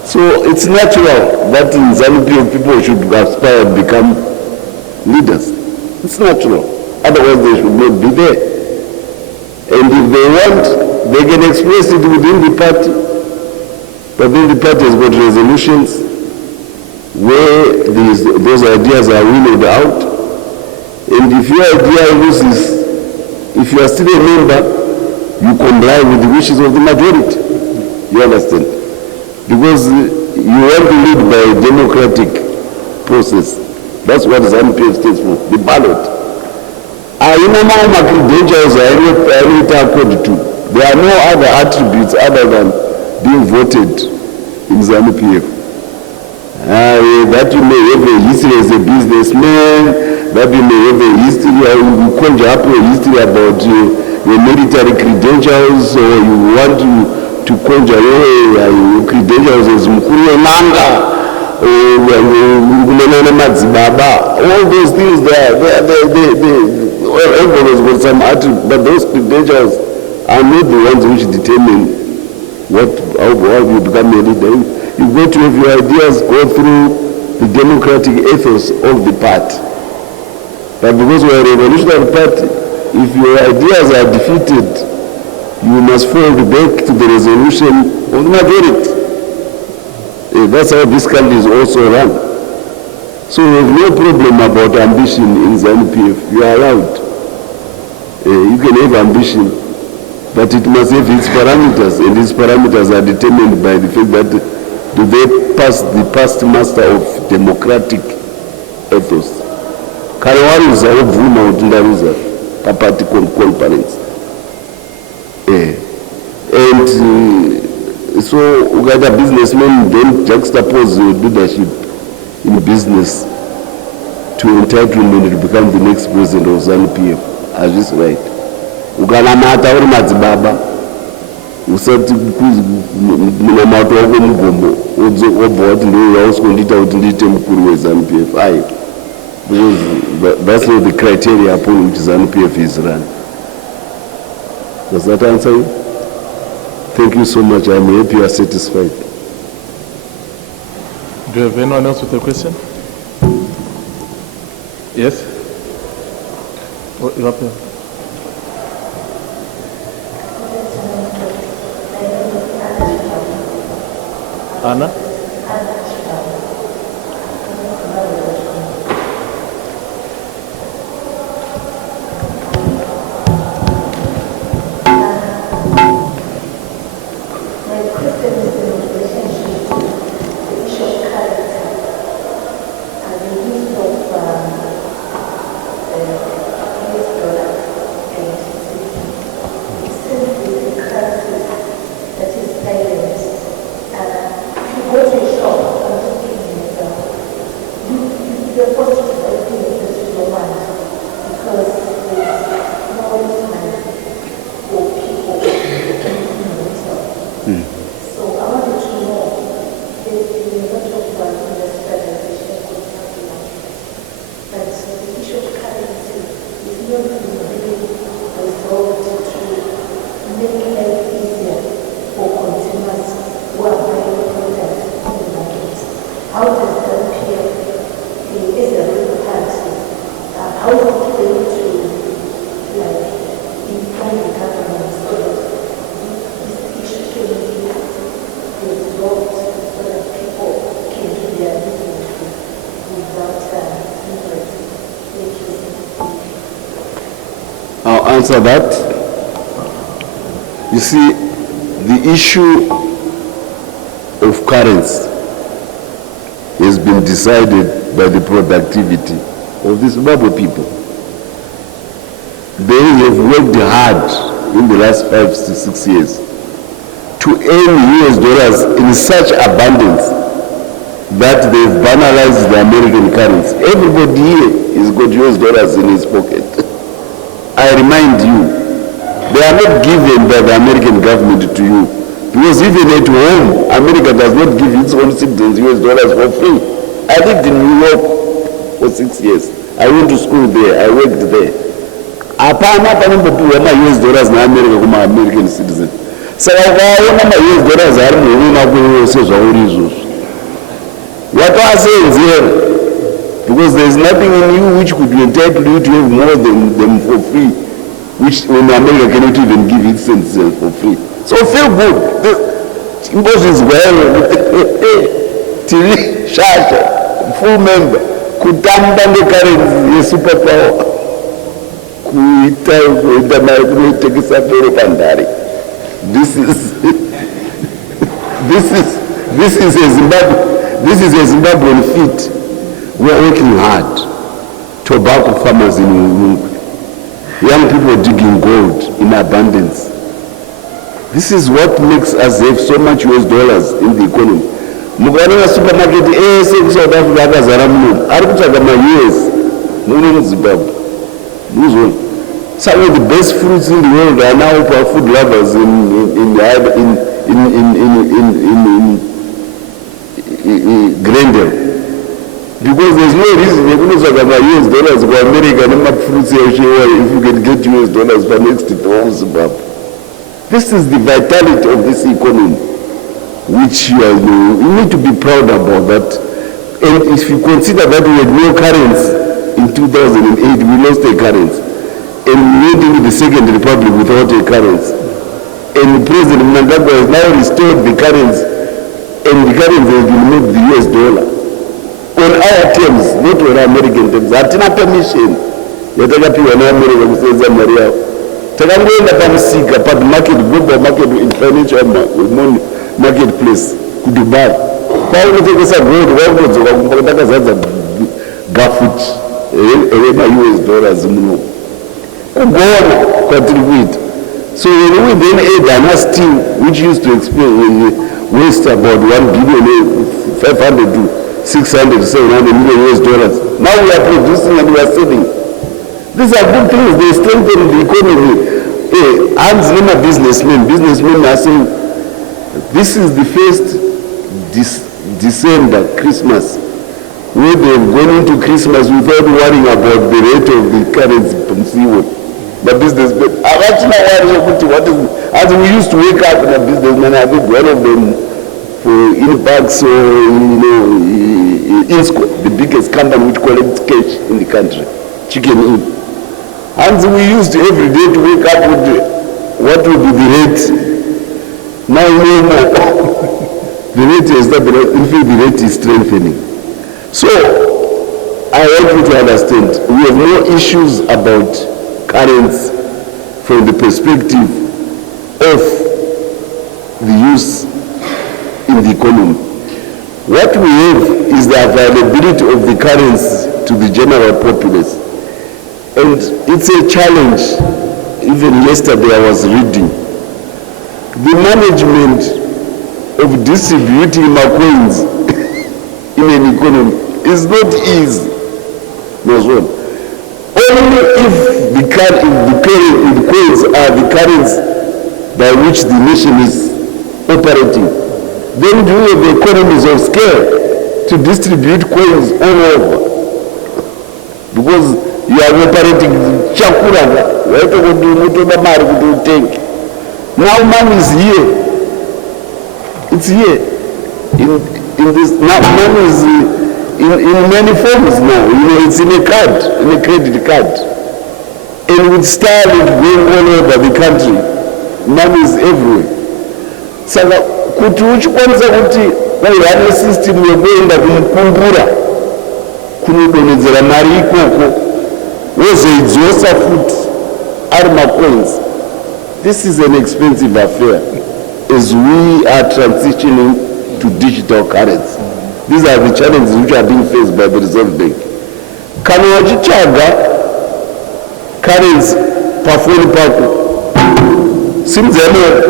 So it's natural that in ZANU-PF people should aspire to become leaders. It's natural. Otherwise they should not be there. And if they want, they can express it within the party. But then the party has got resolutions where those ideas are willed out. And if your idea loses, if you are still a member, you comply with the wishes of the majority. You understand? Because you want to lead by a democratic process. That's what ZANU-PF stands for, the ballot. Credentials are according to. There are no other attributes other than being voted in ZANU-PF. That you may have a history as a businessman, that you may have a history, you conjure up a history about your military credentials, or you want to conjure your credentials as Mkuyenanga, all those things everyone has got some attributes, but those credentials are not the ones which determine how you become a leader. You've got to have your ideas go through the democratic ethos of the party. But because we are a revolutionary party, if your ideas are defeated, you must fall back to the resolution of the majority. That's how this country is also run. So we have no problem about ambition in ZANU-PF. You are allowed. You can have ambition, but it must have its parameters, and these parameters are determined by the fact that do they pass the past master of democratic ethos. Karawaruza obvuma utundaruza party conference. And so a businessman don't juxtapose your leadership in business to entitlement to become the next president of ZANU-PF. As this right. Ukanamata uri madzibaba usati munamato wako mugombo wobva wati ndiwe wausikundiita kuti ndiite mukuru weZANU-PF. Aye. Because that's not the criteria upon which ZANU-PF is run. Does that answer you? Thank you so much. I'm happy you are satisfied. Do you have anyone else with a question? Yes? You're up there. Anna? answer that. You see, the issue of currency has been decided by the productivity of the Zimbabwe people. They have worked hard in the last 5 to 6 years to earn US dollars in such abundance that they've banalized the American currency. Everybody here has got US dollars in his pocket. I remind you, they are not given by the American government to you. Because even at home, America does not give its own citizens US dollars for free. I lived in New York for 6 years. I went to school there, I worked there. Apana panombopiwa ma-US dollars na-America kuma-American citizen. Saka ukaona ma-US dollars ari muhuna kuwose zvauri izvozvo. Watoasenzera, because there is nothing in you which could entitle you to have more than them for free, which when America cannot even give its citizens for free. So feel good. Impose is well. Tiri Shasha, full member. Kutamba the currency, a superpower. Kuita my take a pandari. This is a Zimbabwe. This is a Zimbabwean feat. We are working hard. Tobacco farmers in Ulungu. Young people digging gold in abundance. This is what makes us have so much US dollars in the economy. Mukwana supermarket South Africa akazara muno. Ari kutsvaga ma-US muno muZimbabwe. Some of the best fruits in the world are now for food lovers in Glendale. Because there's no reason you can talk about US dollars for America and fruits if you can get US dollars for next to Zimbabwe. This is the vitality of this economy, which you need to be proud about that. And if you consider that we had no currency in 2008, we lost a currency. And we went into the Second Republic without a currency. And President Mnangagwa has now restored the currency, and the currency has been moved the US dollar. On our terms, not on American terms. Hatina permission. Yatakapiwa na America kusenza mari yao. Takangoenda pamusika, pa the market, global market, in financial marketplace, ku Dubai. Paunotekesa gold, waunodzoka kumbakatazadza gafut, US dollars muno. Ugona kwatiri kuita. So when we then add dynasty, which used to waste about 1 billion, 500 to 600, 700 million US dollars. Now we are producing and we are selling. These are good things. They strengthen the economy. Hans Lima businessmen are saying, this is the first December, Christmas, where they've gone into Christmas without worrying about the rate of the currency from seaworld. But businessmen, as we used to wake up in a businessman, I think one of them for impacts or Insco, the biggest company which collects cash in the country, Chicken Inn. And we used every day to wake up with what will be the rate. Now no more. The rate is not, in fact the rate is strengthening. So I want you to understand, we have no issues about currency from the perspective of the use in the economy. What we have is the availability of the currency to the general populace. And it's a challenge. Even yesterday I was reading. The management of distributing my coins in an economy is not easy. Only if the coins are the currency by which the nation is operating, then do we have economies of scale to distribute coins all over. Because you are operating chakura, now money is here. It's here. In this, now money is in many forms now. It's in a card, in a credit card. And with Starlink going all over the country, money is everywhere. So, kuti uchikwanisa kuti wairane system yekuenda kumukumbura kunodonhedzera mari ikoko wozoidzosa futi Arma coins. This is an expensive affair as we are transitioning to digital currency. These are the challenges which are being faced by the Reserve Bank. Kana wachichaga currency pafoni pako simzano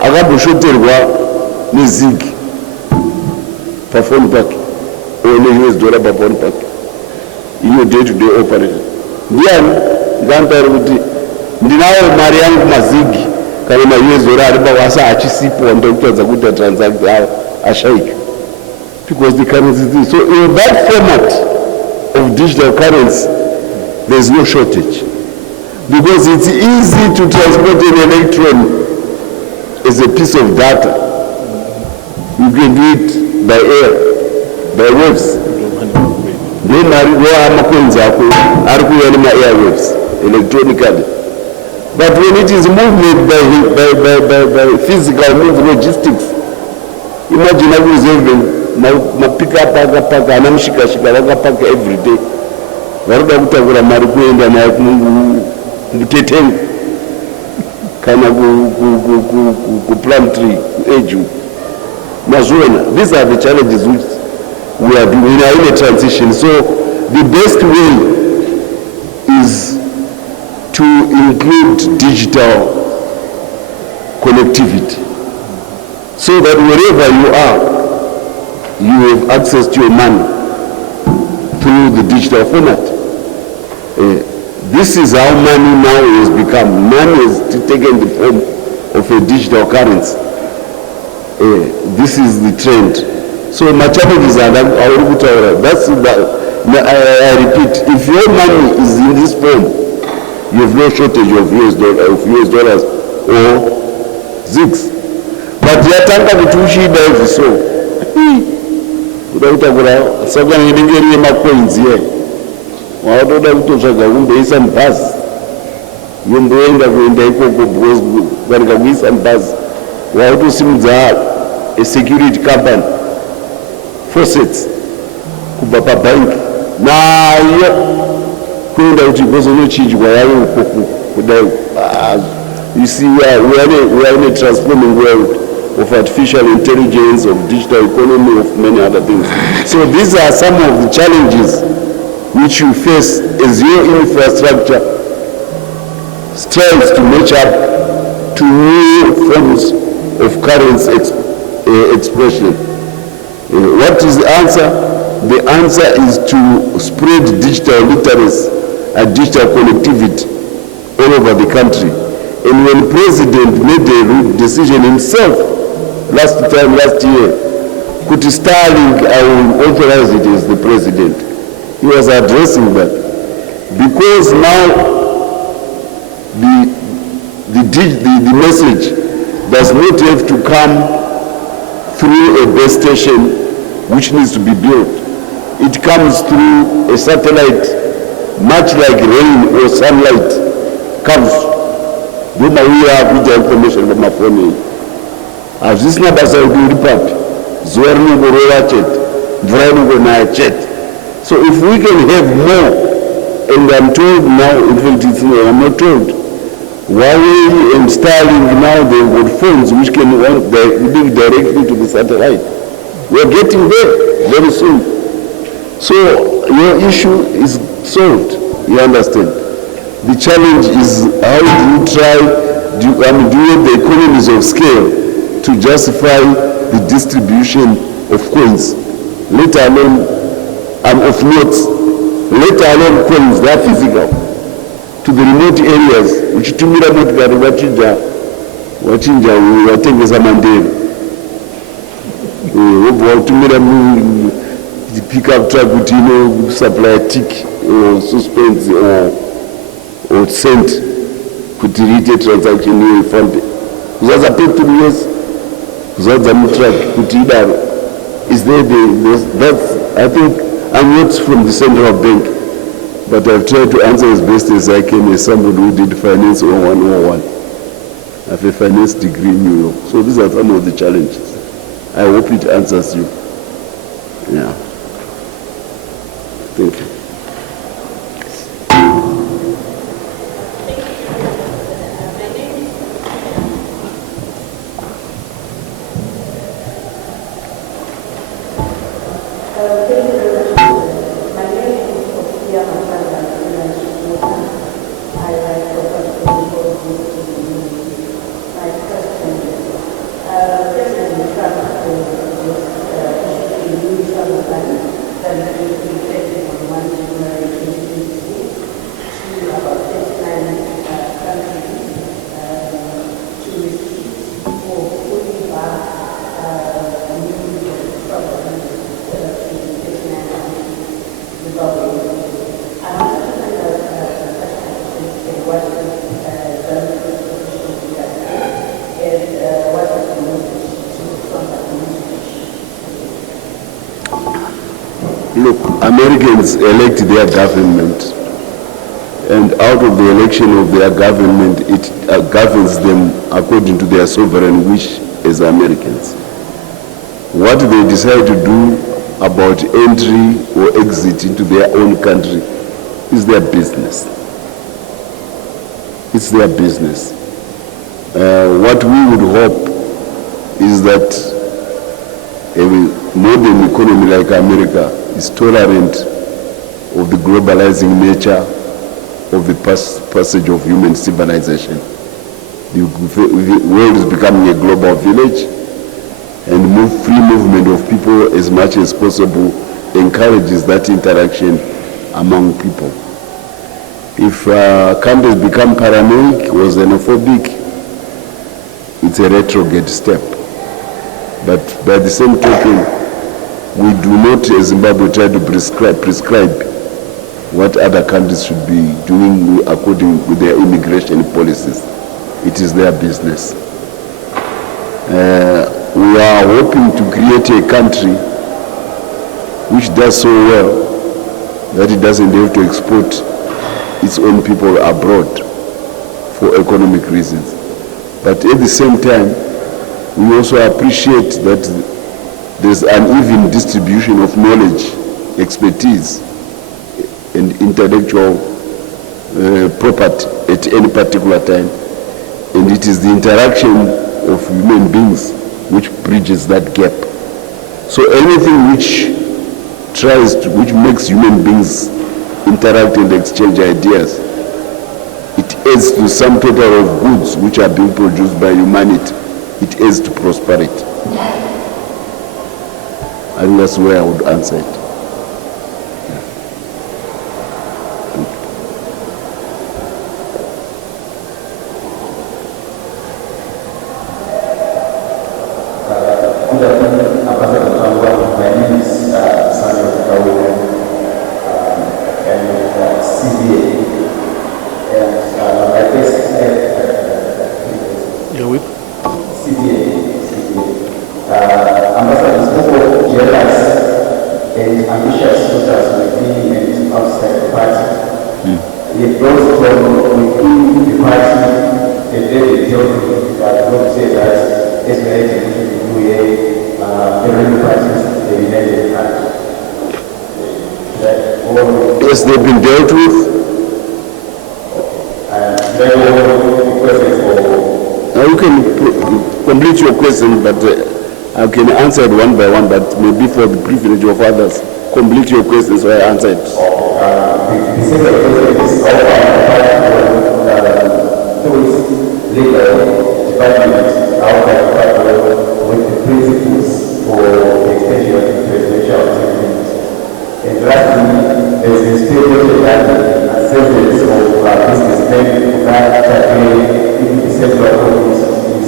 akamboshoterwa nezigi pafoni pake one US dollar pafoni pake in your day-to-day operation. Ndiani ngantaura kuti ndinawo mari yangu mazigi kana ma US dollar ari pawasa achisipo ndokutadza kuti transact ashaika because the currency is this. So in that format of digital currency there is no shortage because it's easy to transport an electron as a piece of data. You can do it by air, by waves. Then airwaves electronically. But when it is movement by physical means, logistics, imagine I was ma pick up paka anamshikashika vakapaka every day. Varuda kutakura mari kuenda nayo kutetenga kana ku plum tree edge. Mazona, these are the challenges which we are doing. We are in a transition. So the best way is to include digital connectivity so that wherever you are, you have access to your money through the digital format. This is how money now has become. Money has taken the form of a digital currency. This is the trend. So my challenges are that I repeat, if your money is in this form, you have no shortage of US dollars or zigs. But yatanga kuti ushida hivi so. Kudakutakura saka ngidingeri macoins ye. Waotoda kutotsvaga kumbeisa mbhazi. Yomboenda kuenda ikoko because varika kuisa mbhazi. Waotosimudza a security company. Faucets kubva pabhanki nayo kuenda kuti gozonochinjwa yayo ukoko kudai. You see, we are in a transforming world of artificial intelligence, of digital economy, of many other things. So these are some of the challenges which you face as your infrastructure strives to match up to new forms of currency expression. What is the answer? The answer is to spread digital literacy and digital connectivity all over the country. And when the president made a decision himself last year, Kuti Starlink, I will authorize it as the president. He was addressing that. Because now the message does not have to come through a base station which needs to be built. It comes through a satellite, much like rain or sunlight comes. We have information from my phone. As this number says, we do report. So if we can have more, and I'm told now, in fact, I'm not told, Huawei and Starlink now, they've got phones which can link directly to the satellite. We're getting there very soon. So your issue is solved, you understand? The challenge is how do you try, do you have the economies of scale to justify the distribution of coins, let alone of notes, let alone coins that are physical, to the remote areas, which tumira motikari wachinja watengesa mandere. Tumira pick-up truck kuti supply a tick or suspense or cent kuti riite transaction yefambe. Kuzaza pay 2 years, kuzaza mutruck kuti idaro. Is there that's, I think, I'm not from the central bank, but I've tried to answer as best as I can as somebody who did finance 0101. I have a finance degree in New York. So these are some of the challenges. I hope it answers you. Yeah. Thank you. Look, Americans elect their government, and out of the election of their government, it governs them according to their sovereign wish as Americans. What they decide to do about entry or exit into their own country is their business. It's their business. What we would hope is that a modern economy like America is tolerant of the globalizing nature of the passage of human civilization. The world is becoming a global village, and free movement of people as much as possible encourages that interaction among people. If countries become paranoid or xenophobic, it's a retrograde step. But by the same token, we do not, as Zimbabwe, try to prescribe what other countries should be doing according to their immigration policies. It is their business. We are hoping to create a country which does so well that it doesn't have to export its own people abroad for economic reasons. But at the same time, we also appreciate that there's an even distribution of knowledge, expertise, and intellectual property at any particular time. And it is the interaction of human beings which bridges that gap. So anything which which makes human beings interact and exchange ideas, it adds to some total of goods which are being produced by humanity. It adds to prosperity. I think that's where I would answer it. Good afternoon, Ambassador Mutsvangwa. My name is Samuel Kawuka, and CBA. And my best CBA. Ambassador spoke of jealous and ambitious voters within and outside the party. It goes from within the party, and then they tell you that God says that it's very difficult to do the parties, the United Party. Yes, they've been dealt with. You can complete your question, but I can answer it one by one, but maybe for the privilege of others, complete your question so I answer it. The second question is how legal department with the principles for the extension of the presidential activities. And lastly, there's a statement that the assessments of businessmen that in the central office is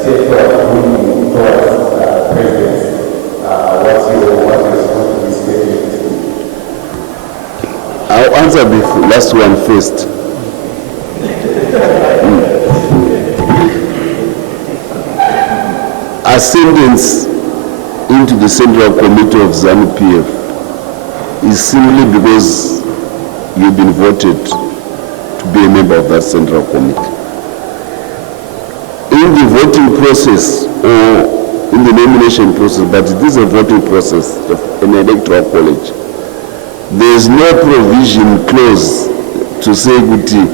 state moving towards presidents. What's your response to this statement? I'll answer the last one first. Ascendance into the Central Committee of ZANU-PF is simply because you've been voted to be a member of that Central Committee. In the voting process or in the nomination process, but it is a voting process of an electoral college, there is no provision clause to say kuti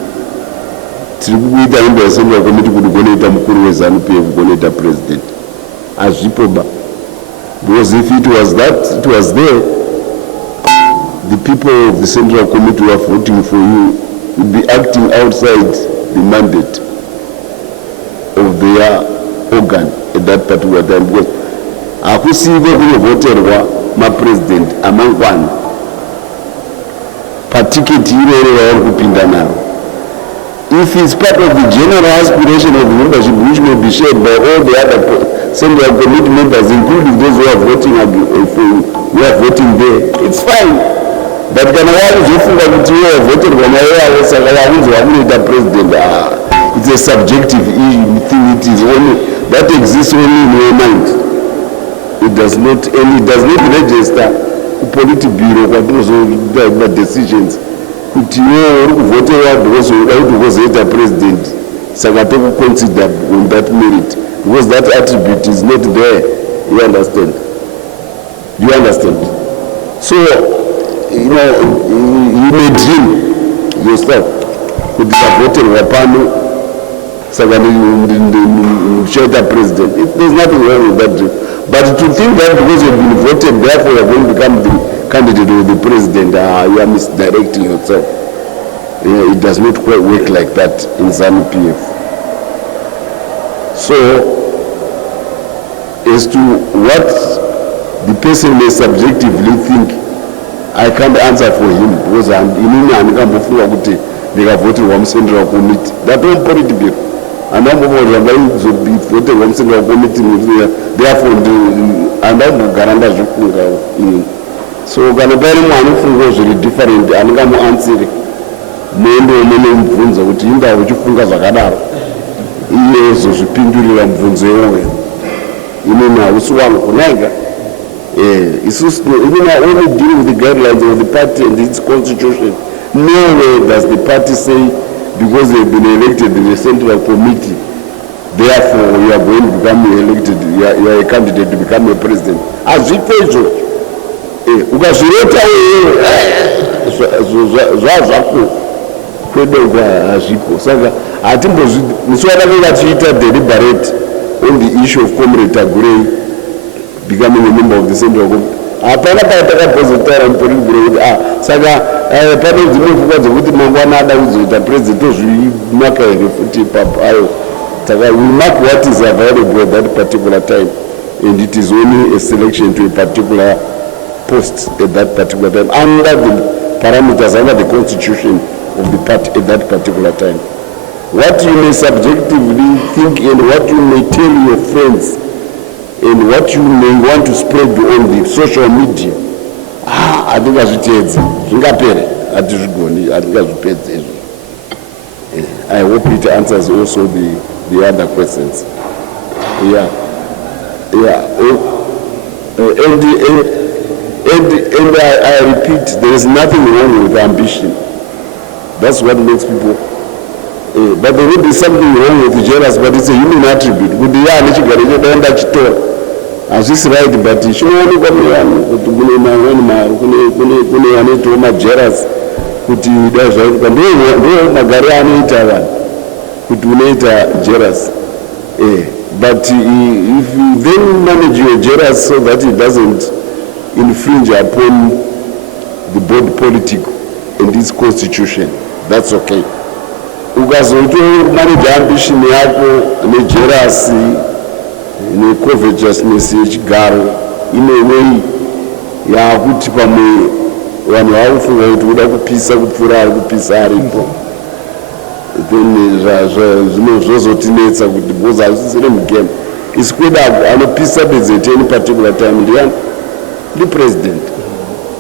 tirikuita member of the Central Committee kuti kunoita mukuru weZANU-PF kunoita president. Azvipoba. Because if it was that, it was there, the people of the Central Committee who are voting for you would be acting outside the mandate of their organ at that particular time. Because akusive kunovoterwa ma-president amangwana patiketi iroro vauri kupinda naro. If it's part of the general aspiration of membership which may be shared by all the other Central Committee members, including those who are voting for you, who are voting there, it's fine. But kana vakuzofunga kuti iwe wavoterwa naye saka vakunzwa vakunoita president, it's a subjective thing. It is only that exists only in your mind. It does not register Politburo kwatozoita decisions kuti iwe uri kuvotewa because uda kuti ugozoita president, saka tokuconsider on that merit, because that attribute is not there. You understand? Do you understand? So, you know, you may dream yourself kuti ndavoterwa pano saka ndichaita president. There's nothing wrong with that dream. But to think that because you've been voted, therefore you're going to become the candidate of the president, you are misdirecting yourself. It does not quite work like that in ZANU PF. So, as to what the person may subjectively think, I can't answer for him because inini andingambofunga kuti ndikavoterwa muCentral Committee. That won't Politburo. Andambovozva ndaizovoterwa muCentral Committee, therefore andambogara ndazvifunga. So kana paine mwana ufunga zviri different, andingamuansiri muende mubvunza kuti inda uchifunga zvakadaro, iye zozvipindurira mubvunzo iwoyo. Inini hausi wangu kunaiga. When we deal with the guidelines of the party and its constitution, nowhere does the party say because they've been elected in the Central Committee, therefore you are going to become elected, you are a candidate to become a president. Azvipezo, ukazvirota zvazvako kwedogwa hazvipo. Saka hatimboziita deliberate on the issue of Comrade Tagore becoming a member of the Central Committee. Hapana patakambozotara muPolitburo kuti saka pane dzimwe pfungwa dzokuti mangwana ada kuzoita president tozvimaka here futi ipapo. Saka we mark what is available at that particular time, and it is only a selection to a particular post at that particular time under the parameters, under the constitution of the party at that particular time. What you may subjectively think and what you may tell your friends and what you may want to spread on the social media, hatingazviteedza zvingapere, hatizvigoni, hatingazvipedze izvo. I hope it answers also the other questions. Yeah. And I repeat, there is nothing wrong with ambition. That's what makes people. But there will be something wrong with jealous, but it's a human attribute. As is right, but it's only jealous. But if you then manage your jealous so that it doesn't infringe upon the board politic and its constitution, that's okay. Ukazoto manage ambition yako nejealousy necovetousness yechigaro ine way yakuti pamwe vanhu vakufunga kuti uda kupisa kupfuura ari kupisa aripo, then zvozotinetsa kuti because hazvisiri mugame. Isi kweda anopisa bezeti any particular time ndiani? President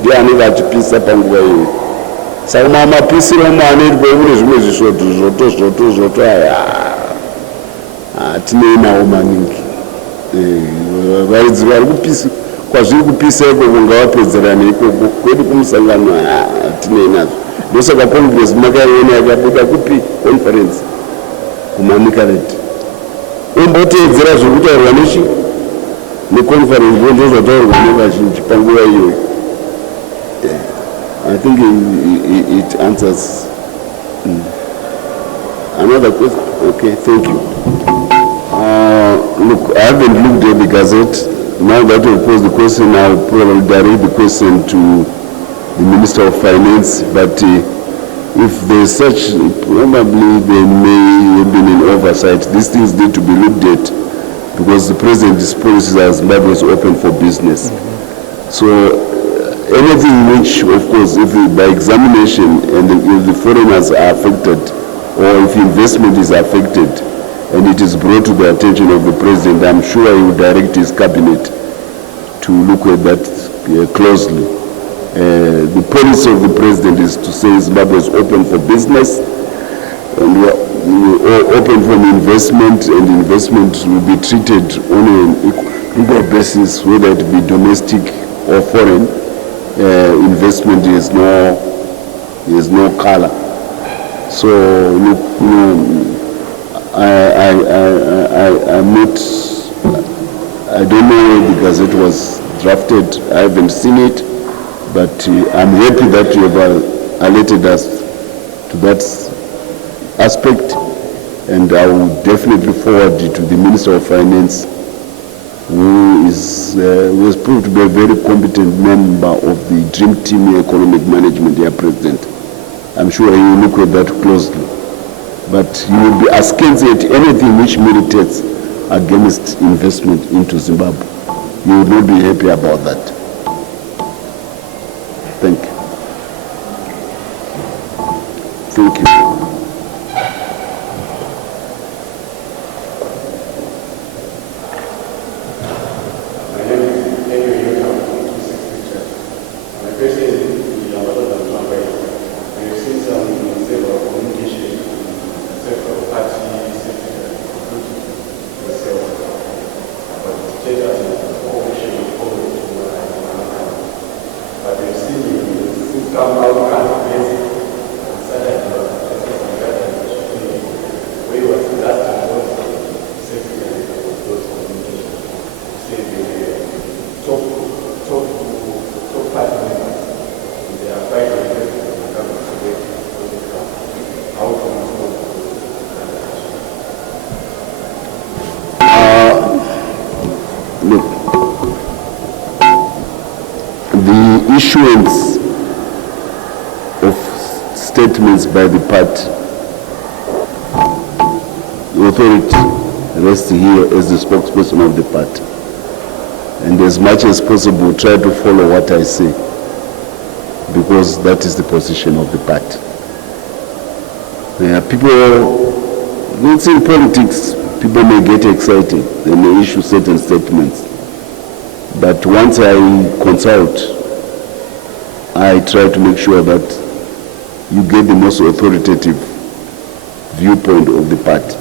ndiye anenge achipisa panguva iyoyo. Saka mapisiro anoitwa kune zvimwe zvoto tinei nawo maningi. Varidzi vari kupisa kwazviri kupisa ikoko ngavapedzerane ikoko, kwedu kumusangano tinei nazvo. Ndosaka Congress makaiona yakabuda kupi conference kumanikaret omboteedzera zvokutaurwa neconference ndozvataurwa nevazhinji panguva iyoyo. I think it answers. Another question? Okay, thank you. Look, I haven't looked at the Gazette. now that we've posed the question, I'll probably direct the question to the Minister of Finance, but if there's such, probably there may have been an oversight. These things need to be looked at because the President's policies are Zimbabwe is open for business. So anything which, of course, if by examination and if the foreigners are affected or if investment is affected and it is brought to the attention of the President, I'm sure he will direct his cabinet to look at that closely. The policy of the President is to say Zimbabwe is open for business and we are open for investment, and investment will be treated on an equal basis, whether it be domestic or foreign. Investment is no color. So look, I don't know where the Gazette was drafted. I haven't seen it, but I'm happy that you have alerted us to that aspect, and I will definitely forward it to the Minister of Finance, who has proved to be a very competent member of the Dream Team Economic Management, Dear President. I'm sure he will look at that closely. But he will be askance at anything which militates against investment into Zimbabwe. You will not be happy about that. Thank you. Thank you. Issuance of statements by the party, the authority rests here as the spokesperson of the party, and as much as possible try to follow what I say, because that is the position of the party. People, it's in politics, people may get excited, they may issue certain statements, but once I consult, I try to make sure that you get the most authoritative viewpoint of the party.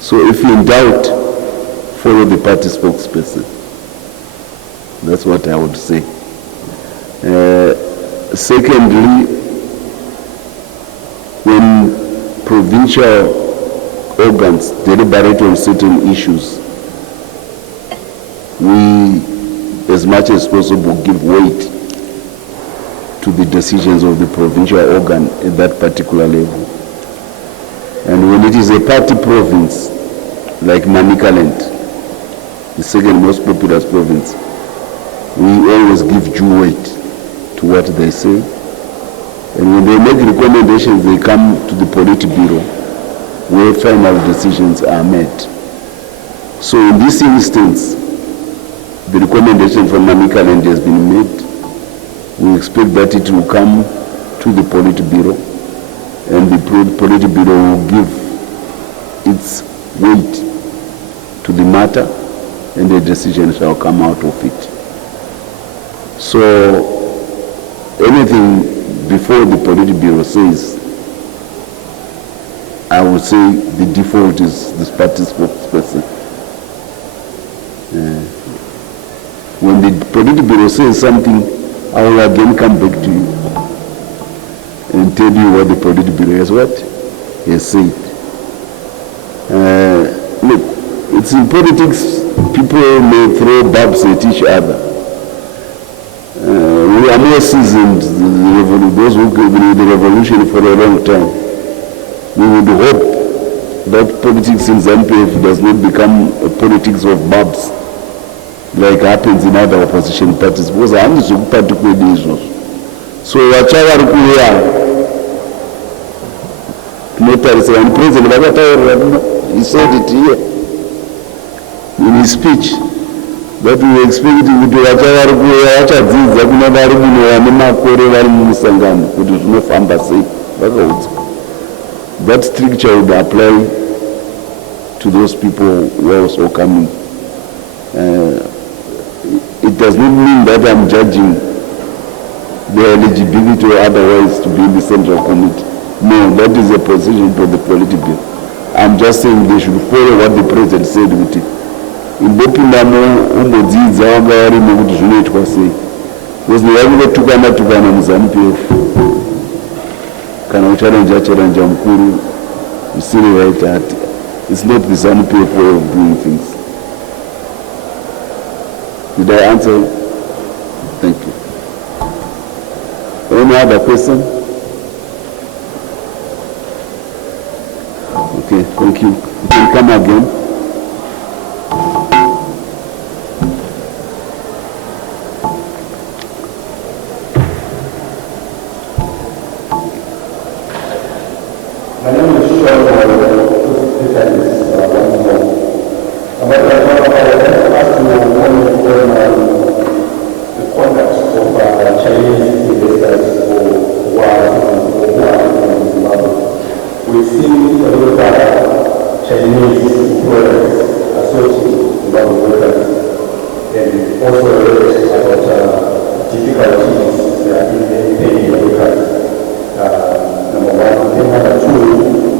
So if you're in doubt, follow the party spokesperson. That's what I would say. Secondly, when provincial organs deliberate on certain issues, we, as much as possible, give weight to the decisions of the provincial organ at that particular level. And when it is a party province, like Manicaland, the second most populous province, we always give due weight to what they say. And when they make recommendations, they come to the Politburo, where final decisions are made. So in this instance, the recommendation from Manicaland has been made. We expect that it will come to the Politburo, and the Politburo will give its weight to the matter, and a decision shall come out of it. So anything before the Politburo says, I would say the default is this party spokesperson. When the Politburo says something, I will again come back to you and tell you what the Politburo has said. Look, it's in politics, people may throw barbs at each other. We are more seasoned, those who have been in the revolution for a long time. We would hope that politics in ZANU-PF does not become a politics of barbs. like happens in other opposition parties, because handizokupati kwedu izvozvo. So vachavari kuuya tinotarisira and president vakataurira muno, he said it here in his speech that we were expecting kuti vachavari kuuya vachadzidza kuna vari muno vane makore vari mumusangano kuti zvinofamba sei vakaudzwa. That stricture would apply to those people who are also coming. It does not mean that I'm judging their eligibility or otherwise to be in the central committee. No, that is a position for the political. I'm just saying they should follow what the president said with it. Imbopindamo umbodzidza vanga varimo kuti zvinoitwa sei. Because vakungotukana muZANU-PF. Kana ucharanja mukuru, you see the right at. It's not the ZANU-PF way of doing things. Did I answer? Thank you. Any other question? Okay, thank you. You can come again. My name is Sean, the conduct of Chinese investors who are in Zimbabwe. We've seen a lot of Chinese employers associated with workers, and also about difficulties in paying workers. Number one. Then number two,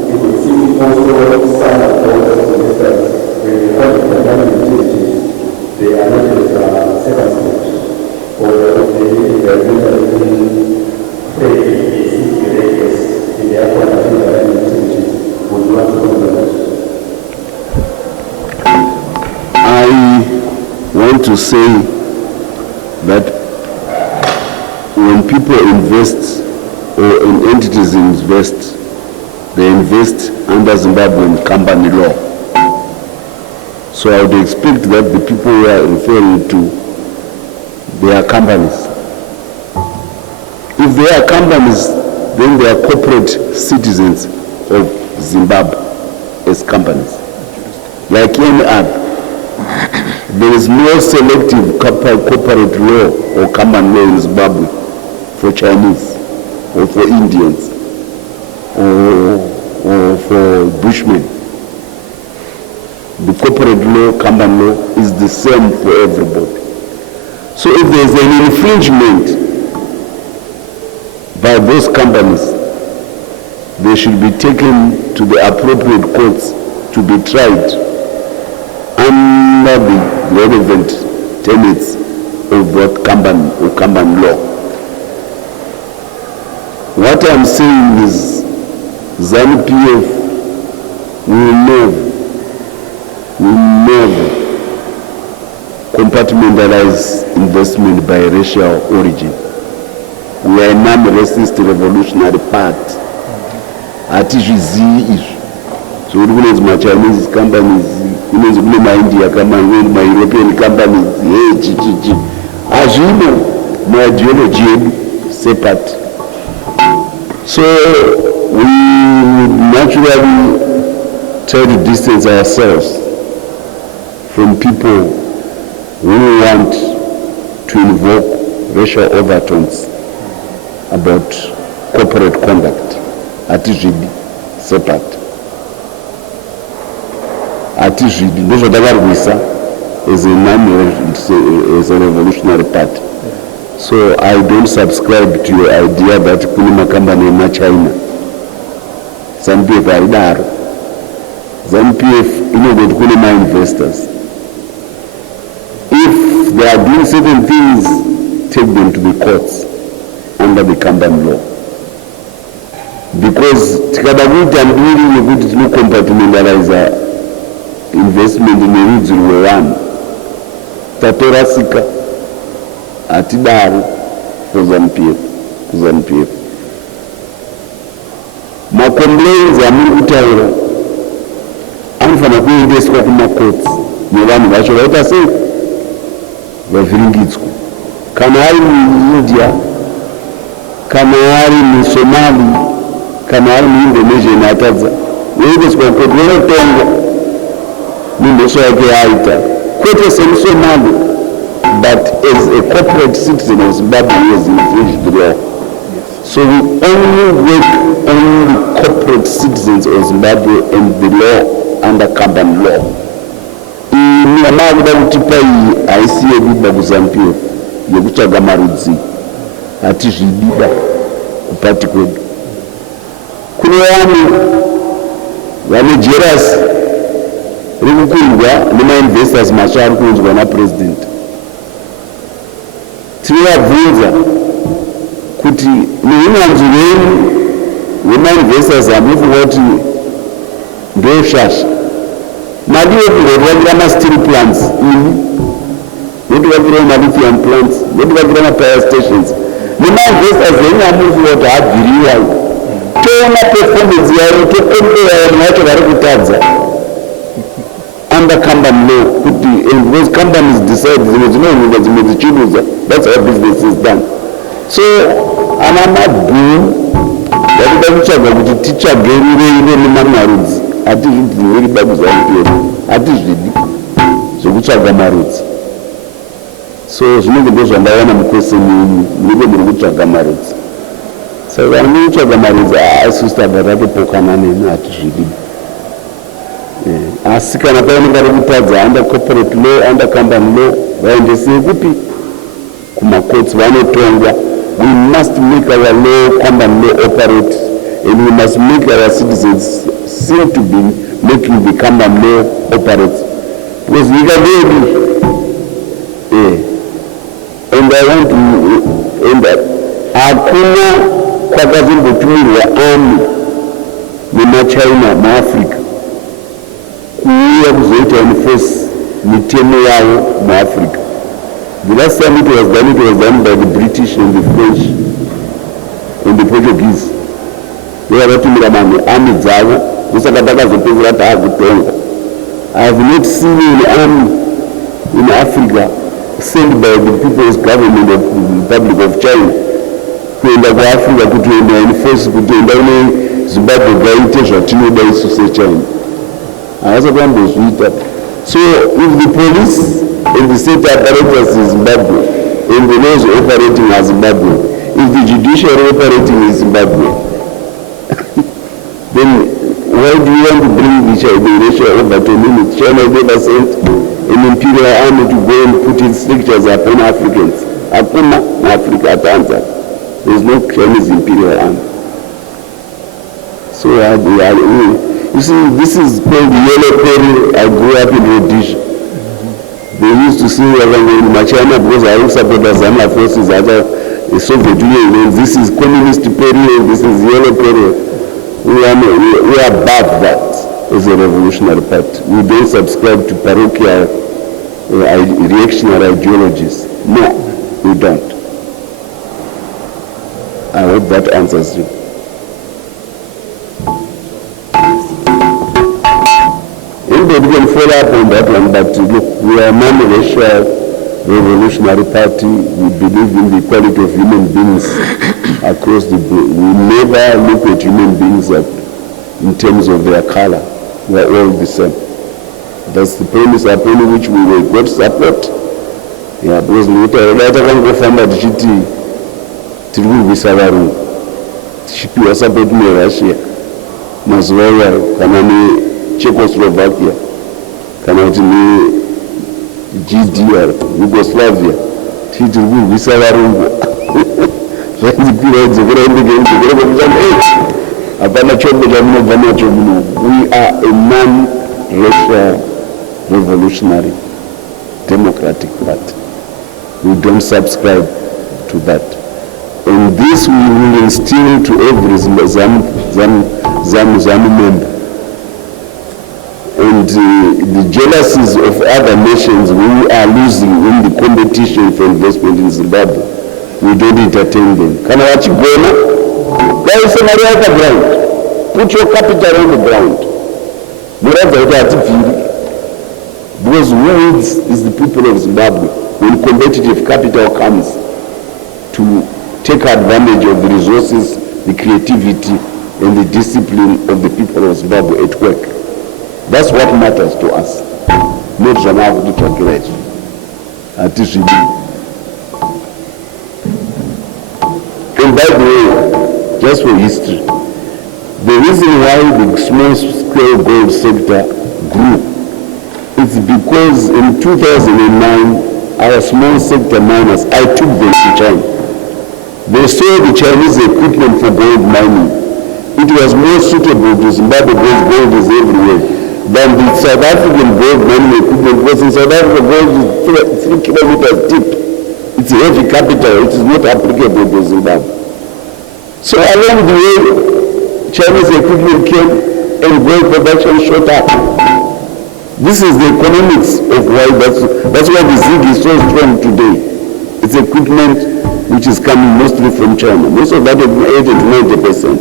it would seem also some of those investors, when they call it the utilities, they are not as second stage, or they are usually fairly in their quality of utilities. Would you want to comment? I want to say that when people invest or in entities invest, they invest under Zimbabwean company law. So I would expect that the people we are referring to, they are companies. If they are companies, then they are corporate citizens of Zimbabwe as companies. Like any other. There is no selective corporate law or company law in Zimbabwe for Chinese, or for Indians, or for Bushmen. The corporate law, company law, is the same for everybody. So if there is an infringement by those companies, they should be taken to the appropriate courts to be tried under the relevant tenets of that company or company law. What I'm saying is ZANU-PF will never compartmentalize investment by racial origin. We are a non-racist revolutionary party. Hatizvizivi izvi. So kunonzi ma-Chinese companies, kunonzi kune ma-India companies, ma-European companies, chichichi. Hazvino ma-ideology yedu separate. So we would naturally try to distance ourselves from people who want to invoke racial overtones about corporate conduct. Hatizvidi separate. Hatizvidi ndozvatakarwisa as a revolutionary party. So I don't subscribe to your idea that kune makambani ema-China. ZANU-PF haidaro. ZANU-PF inogoti kune ma-investors. If they are doing certain things, take them to the courts under the company law. Because tikada kuita mbiri nekuti tinocompatimentalize investment nerudzi rwevanhu, tatorasika. Hatidaro for ZANU-PF. Ma-complaints amuri kutaura anofanira kuendeswa kuma-courts nevanhu vacho vaita sei. vavhiringidzwa, kana ari muindia, kana ari musomali, kana ari muindonesian atadza, voendeswa koti vonotongwa nemhosva yake yaita, kwete semusomali but as a corporate citizen of Zimbabwe who has infringed the law. So we only work on the corporate citizens of Zimbabwe and the law under company law. Makuda kutipa iyi haisi yebiba kuZANU-PF yekutsvaga marudzi, hatizvidiba kupati kwedu. Kune vane jealous rikukundwa nemainvestors matsva ari kuunzwa napresident. Tinovabvunza kuti neunyanzvi hwenyu hwemainvestors hamufunga kuti ndoshasha. Madiwe kundovakira ma-steel plants, notovakira ma-lithium plants, notovakira ma-power stations. Nema-investors henyu hamufunga kuti habviriwa. Toona performance yavo, tokombera vanhu vacho vari kutadza under company law, kuti those companies decide dzimwe dzinohunda dzimwe dzichiluza. That's how business is done. So ana mabhuu vakuda kutsvaga kuti titsvage rureire nemamarudzi, hatizvidziniri bakuZANU-PF, hatizvidi zvekutsvaga marudzi. So zvinenge ndozvandaona mukweseni yenyu, munenge muri kutsvaga marudzi. Saka vanhu muri kutsvaga marudzi asista vatatopokanwa neni, hatizvidi. Asi kana paoneka vari kutadza under corporate law, under company law, vaendesei kupi? Kumakotsi vanotongwa. We must make our law, company law operate, and we must make our citizens seem to be making the company law operate. Because we can do it. And I want to end that. Hakuna kwakazimbotumirwa army nemaChina muAfrica kuuya kuzoita enforce mitemo yavo muAfrica. The last time it was done by the British and the French and the Portuguese. Vakatumira mamwe army dzavo, ndosaka takazopedzera taakutongwa. I have not seen an army in Africa sent by the people's government of the Republic of China kuenda kuAfrica kuti enda enforce kuti enda une Zimbabwe gaite zvatinoda isu seChina. Havasakambozviita. So if the police and the state apparatus in Zimbabwe and the laws operating as Zimbabwe, if the judiciary operating in Zimbabwe, then why do you want to bring the ratio over to limit? China never sent an imperial army to go and put its strictures upon Africans. Hakuna Africa at answer. There is no Chinese imperial army. So you see, this is called the yellow peril. I grew up in Rhodesia. They used to say in China because I don't support the ZANU forces after the Soviet Union. This is communist period, this is yellow period. We are above that as a revolutionary party. We don't subscribe to parochial reactionary ideologies. No, we don't. I hope that answers you. Anybody can follow up on that one, but look, we are a non-racial revolutionary party. We believe in the equality of human beings across the board. We never look at human beings in terms of their color. We are all the same. That's the premise upon which we will got support. Yeah, because tikangofamba tichiti tiri kurwisa varungu tichipiwa support neRussia mazuva iwayo kana neCzechoslovakia kana kuti neGDR Yugoslavia tichiti tiri kurwisa varungu zvainzipiwa idzokera indegeinzokera kwekushanda hapana chombo chamunobva nacho muno. We are a non-racial revolutionary democratic party. We don't subscribe to that. And this we will instill to every ZANU member. And the jealousies of other nations who are losing in the competition for investment in Zimbabwe, we don't entertain them. Kana vachigona, gaise mari yaka ground. Put your capital on the ground. Muradza kuti hatifiri. Because who is the people of Zimbabwe when competitive capital comes to take advantage of the resources, the creativity, and the discipline of the people of Zimbabwe at work. That's what matters to us. Not Zanavu to calculate. And by the way, just for history, the reason why the small-scale gold sector grew is because in 2009, our small sector miners, I took them to China. They saw the Chinese equipment for gold mining. It was more suitable to Zimbabwe because gold is everywhere than the South African gold mining equipment, because in South Africa gold is 3 kilometers deep. It's a heavy capital, it is not applicable to Zimbabwe. So along the way, Chinese equipment came and gold production shot up. This is the economics of why that's why the zinc is so strong today. It's equipment which is coming mostly from China. Most of that is 80 to 90%.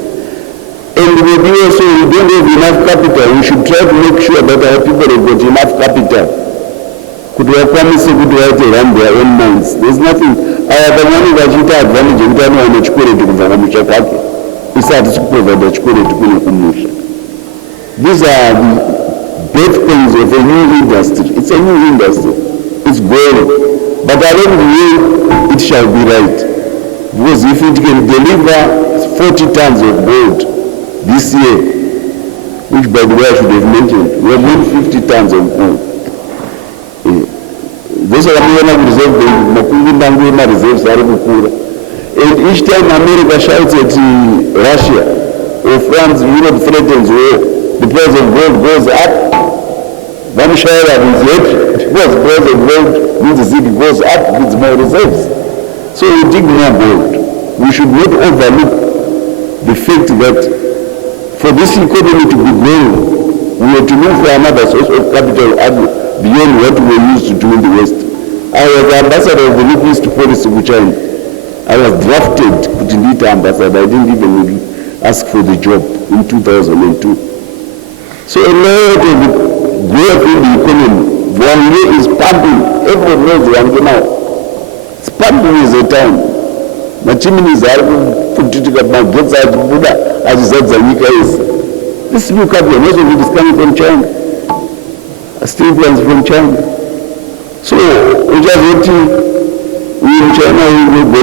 And maybe also we don't have enough capital. We should try to make sure that our people have got enough capital. Could we promise to run their own mines? There's nothing. I have a money that you have advantage of time on the chukure to Kuvamusha Kwaki. It's hard to provide the chukure to Kumusha. These are the birthplace of a new industry. It's a new industry. It's growing. But along the way, it shall be right. Because if it can deliver 40 tons of gold this year, which by the way I should have mentioned, we are doing 50 tons of gold. Those are the reserve reserves are and each time America shouts at Russia or France, Europe threatens war, the price of gold goes up. One share is happy because the price of gold means the city goes up with more reserves. So we dig more gold. We should not overlook the fact that for this economy to be growing, we have to look for another source of capital beyond what we used to do in the West. I was the ambassador of the Middle East policy to China. I was drafted to lead ambassador. I didn't even ask for the job in 2002. So a lot of the growth in the economy, Vwangwe is pumping. Everyone knows Vwangwe now. It's pumping is a town. Machiminis are Fututika Geza, Buddha, Azizadza Nika is. This new capital, most of it is coming from China. Steel plants from China. So, we just went in China, we go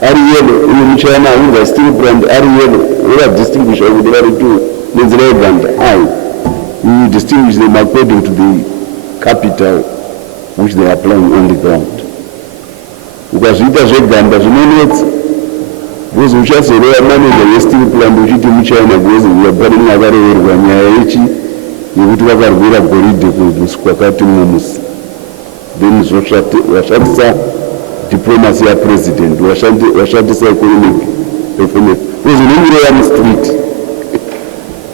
Ariel, in China, we have steel plant, Ariel, we have distinguished over the other two, Israel and I. We distinguish them according to the capital which they are applying on the ground. Because it has a gun, but you know because we just say, we are managing a steel plant, which is in China, because we are burning a very well, yekuti vakarwira goridhe kwakati mumusi then vashandisa diplomacy yapresident vashandisa economic performance because unongireya mustreet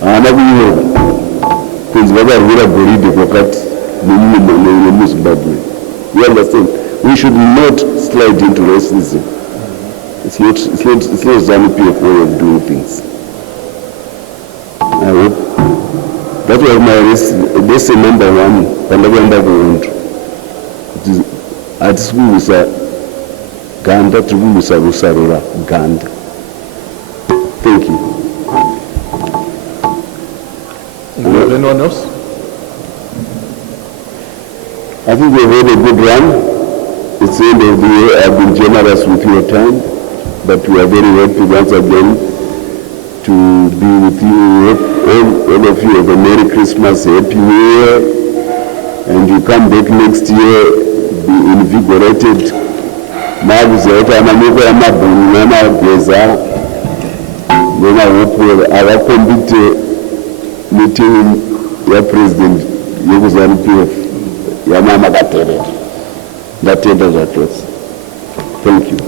haana kunyora kunzi vakarwira goridhe kwakati nemuzimbabwe. You understand? We should not slide into racism. It's not ZANU-PF way of doing things. I hope that was my lesson number one. Pandakuenda kuundu hatisikuisa ganda, tirikuisa rusarura ganda. Thank you. Anyone else? I think we've had a good run. It's the end of the year. I've been generous with your time, but we are very happy once again to be with you. All of you have a Merry Christmas, Happy New Year, and you come back next year, be invigorated. Maguzaita Amamiko Amabuni, Mama Geza, then I hope our committee meeting your president, ZANU-PF, Yamama Gatere. That ended that was. Thank you.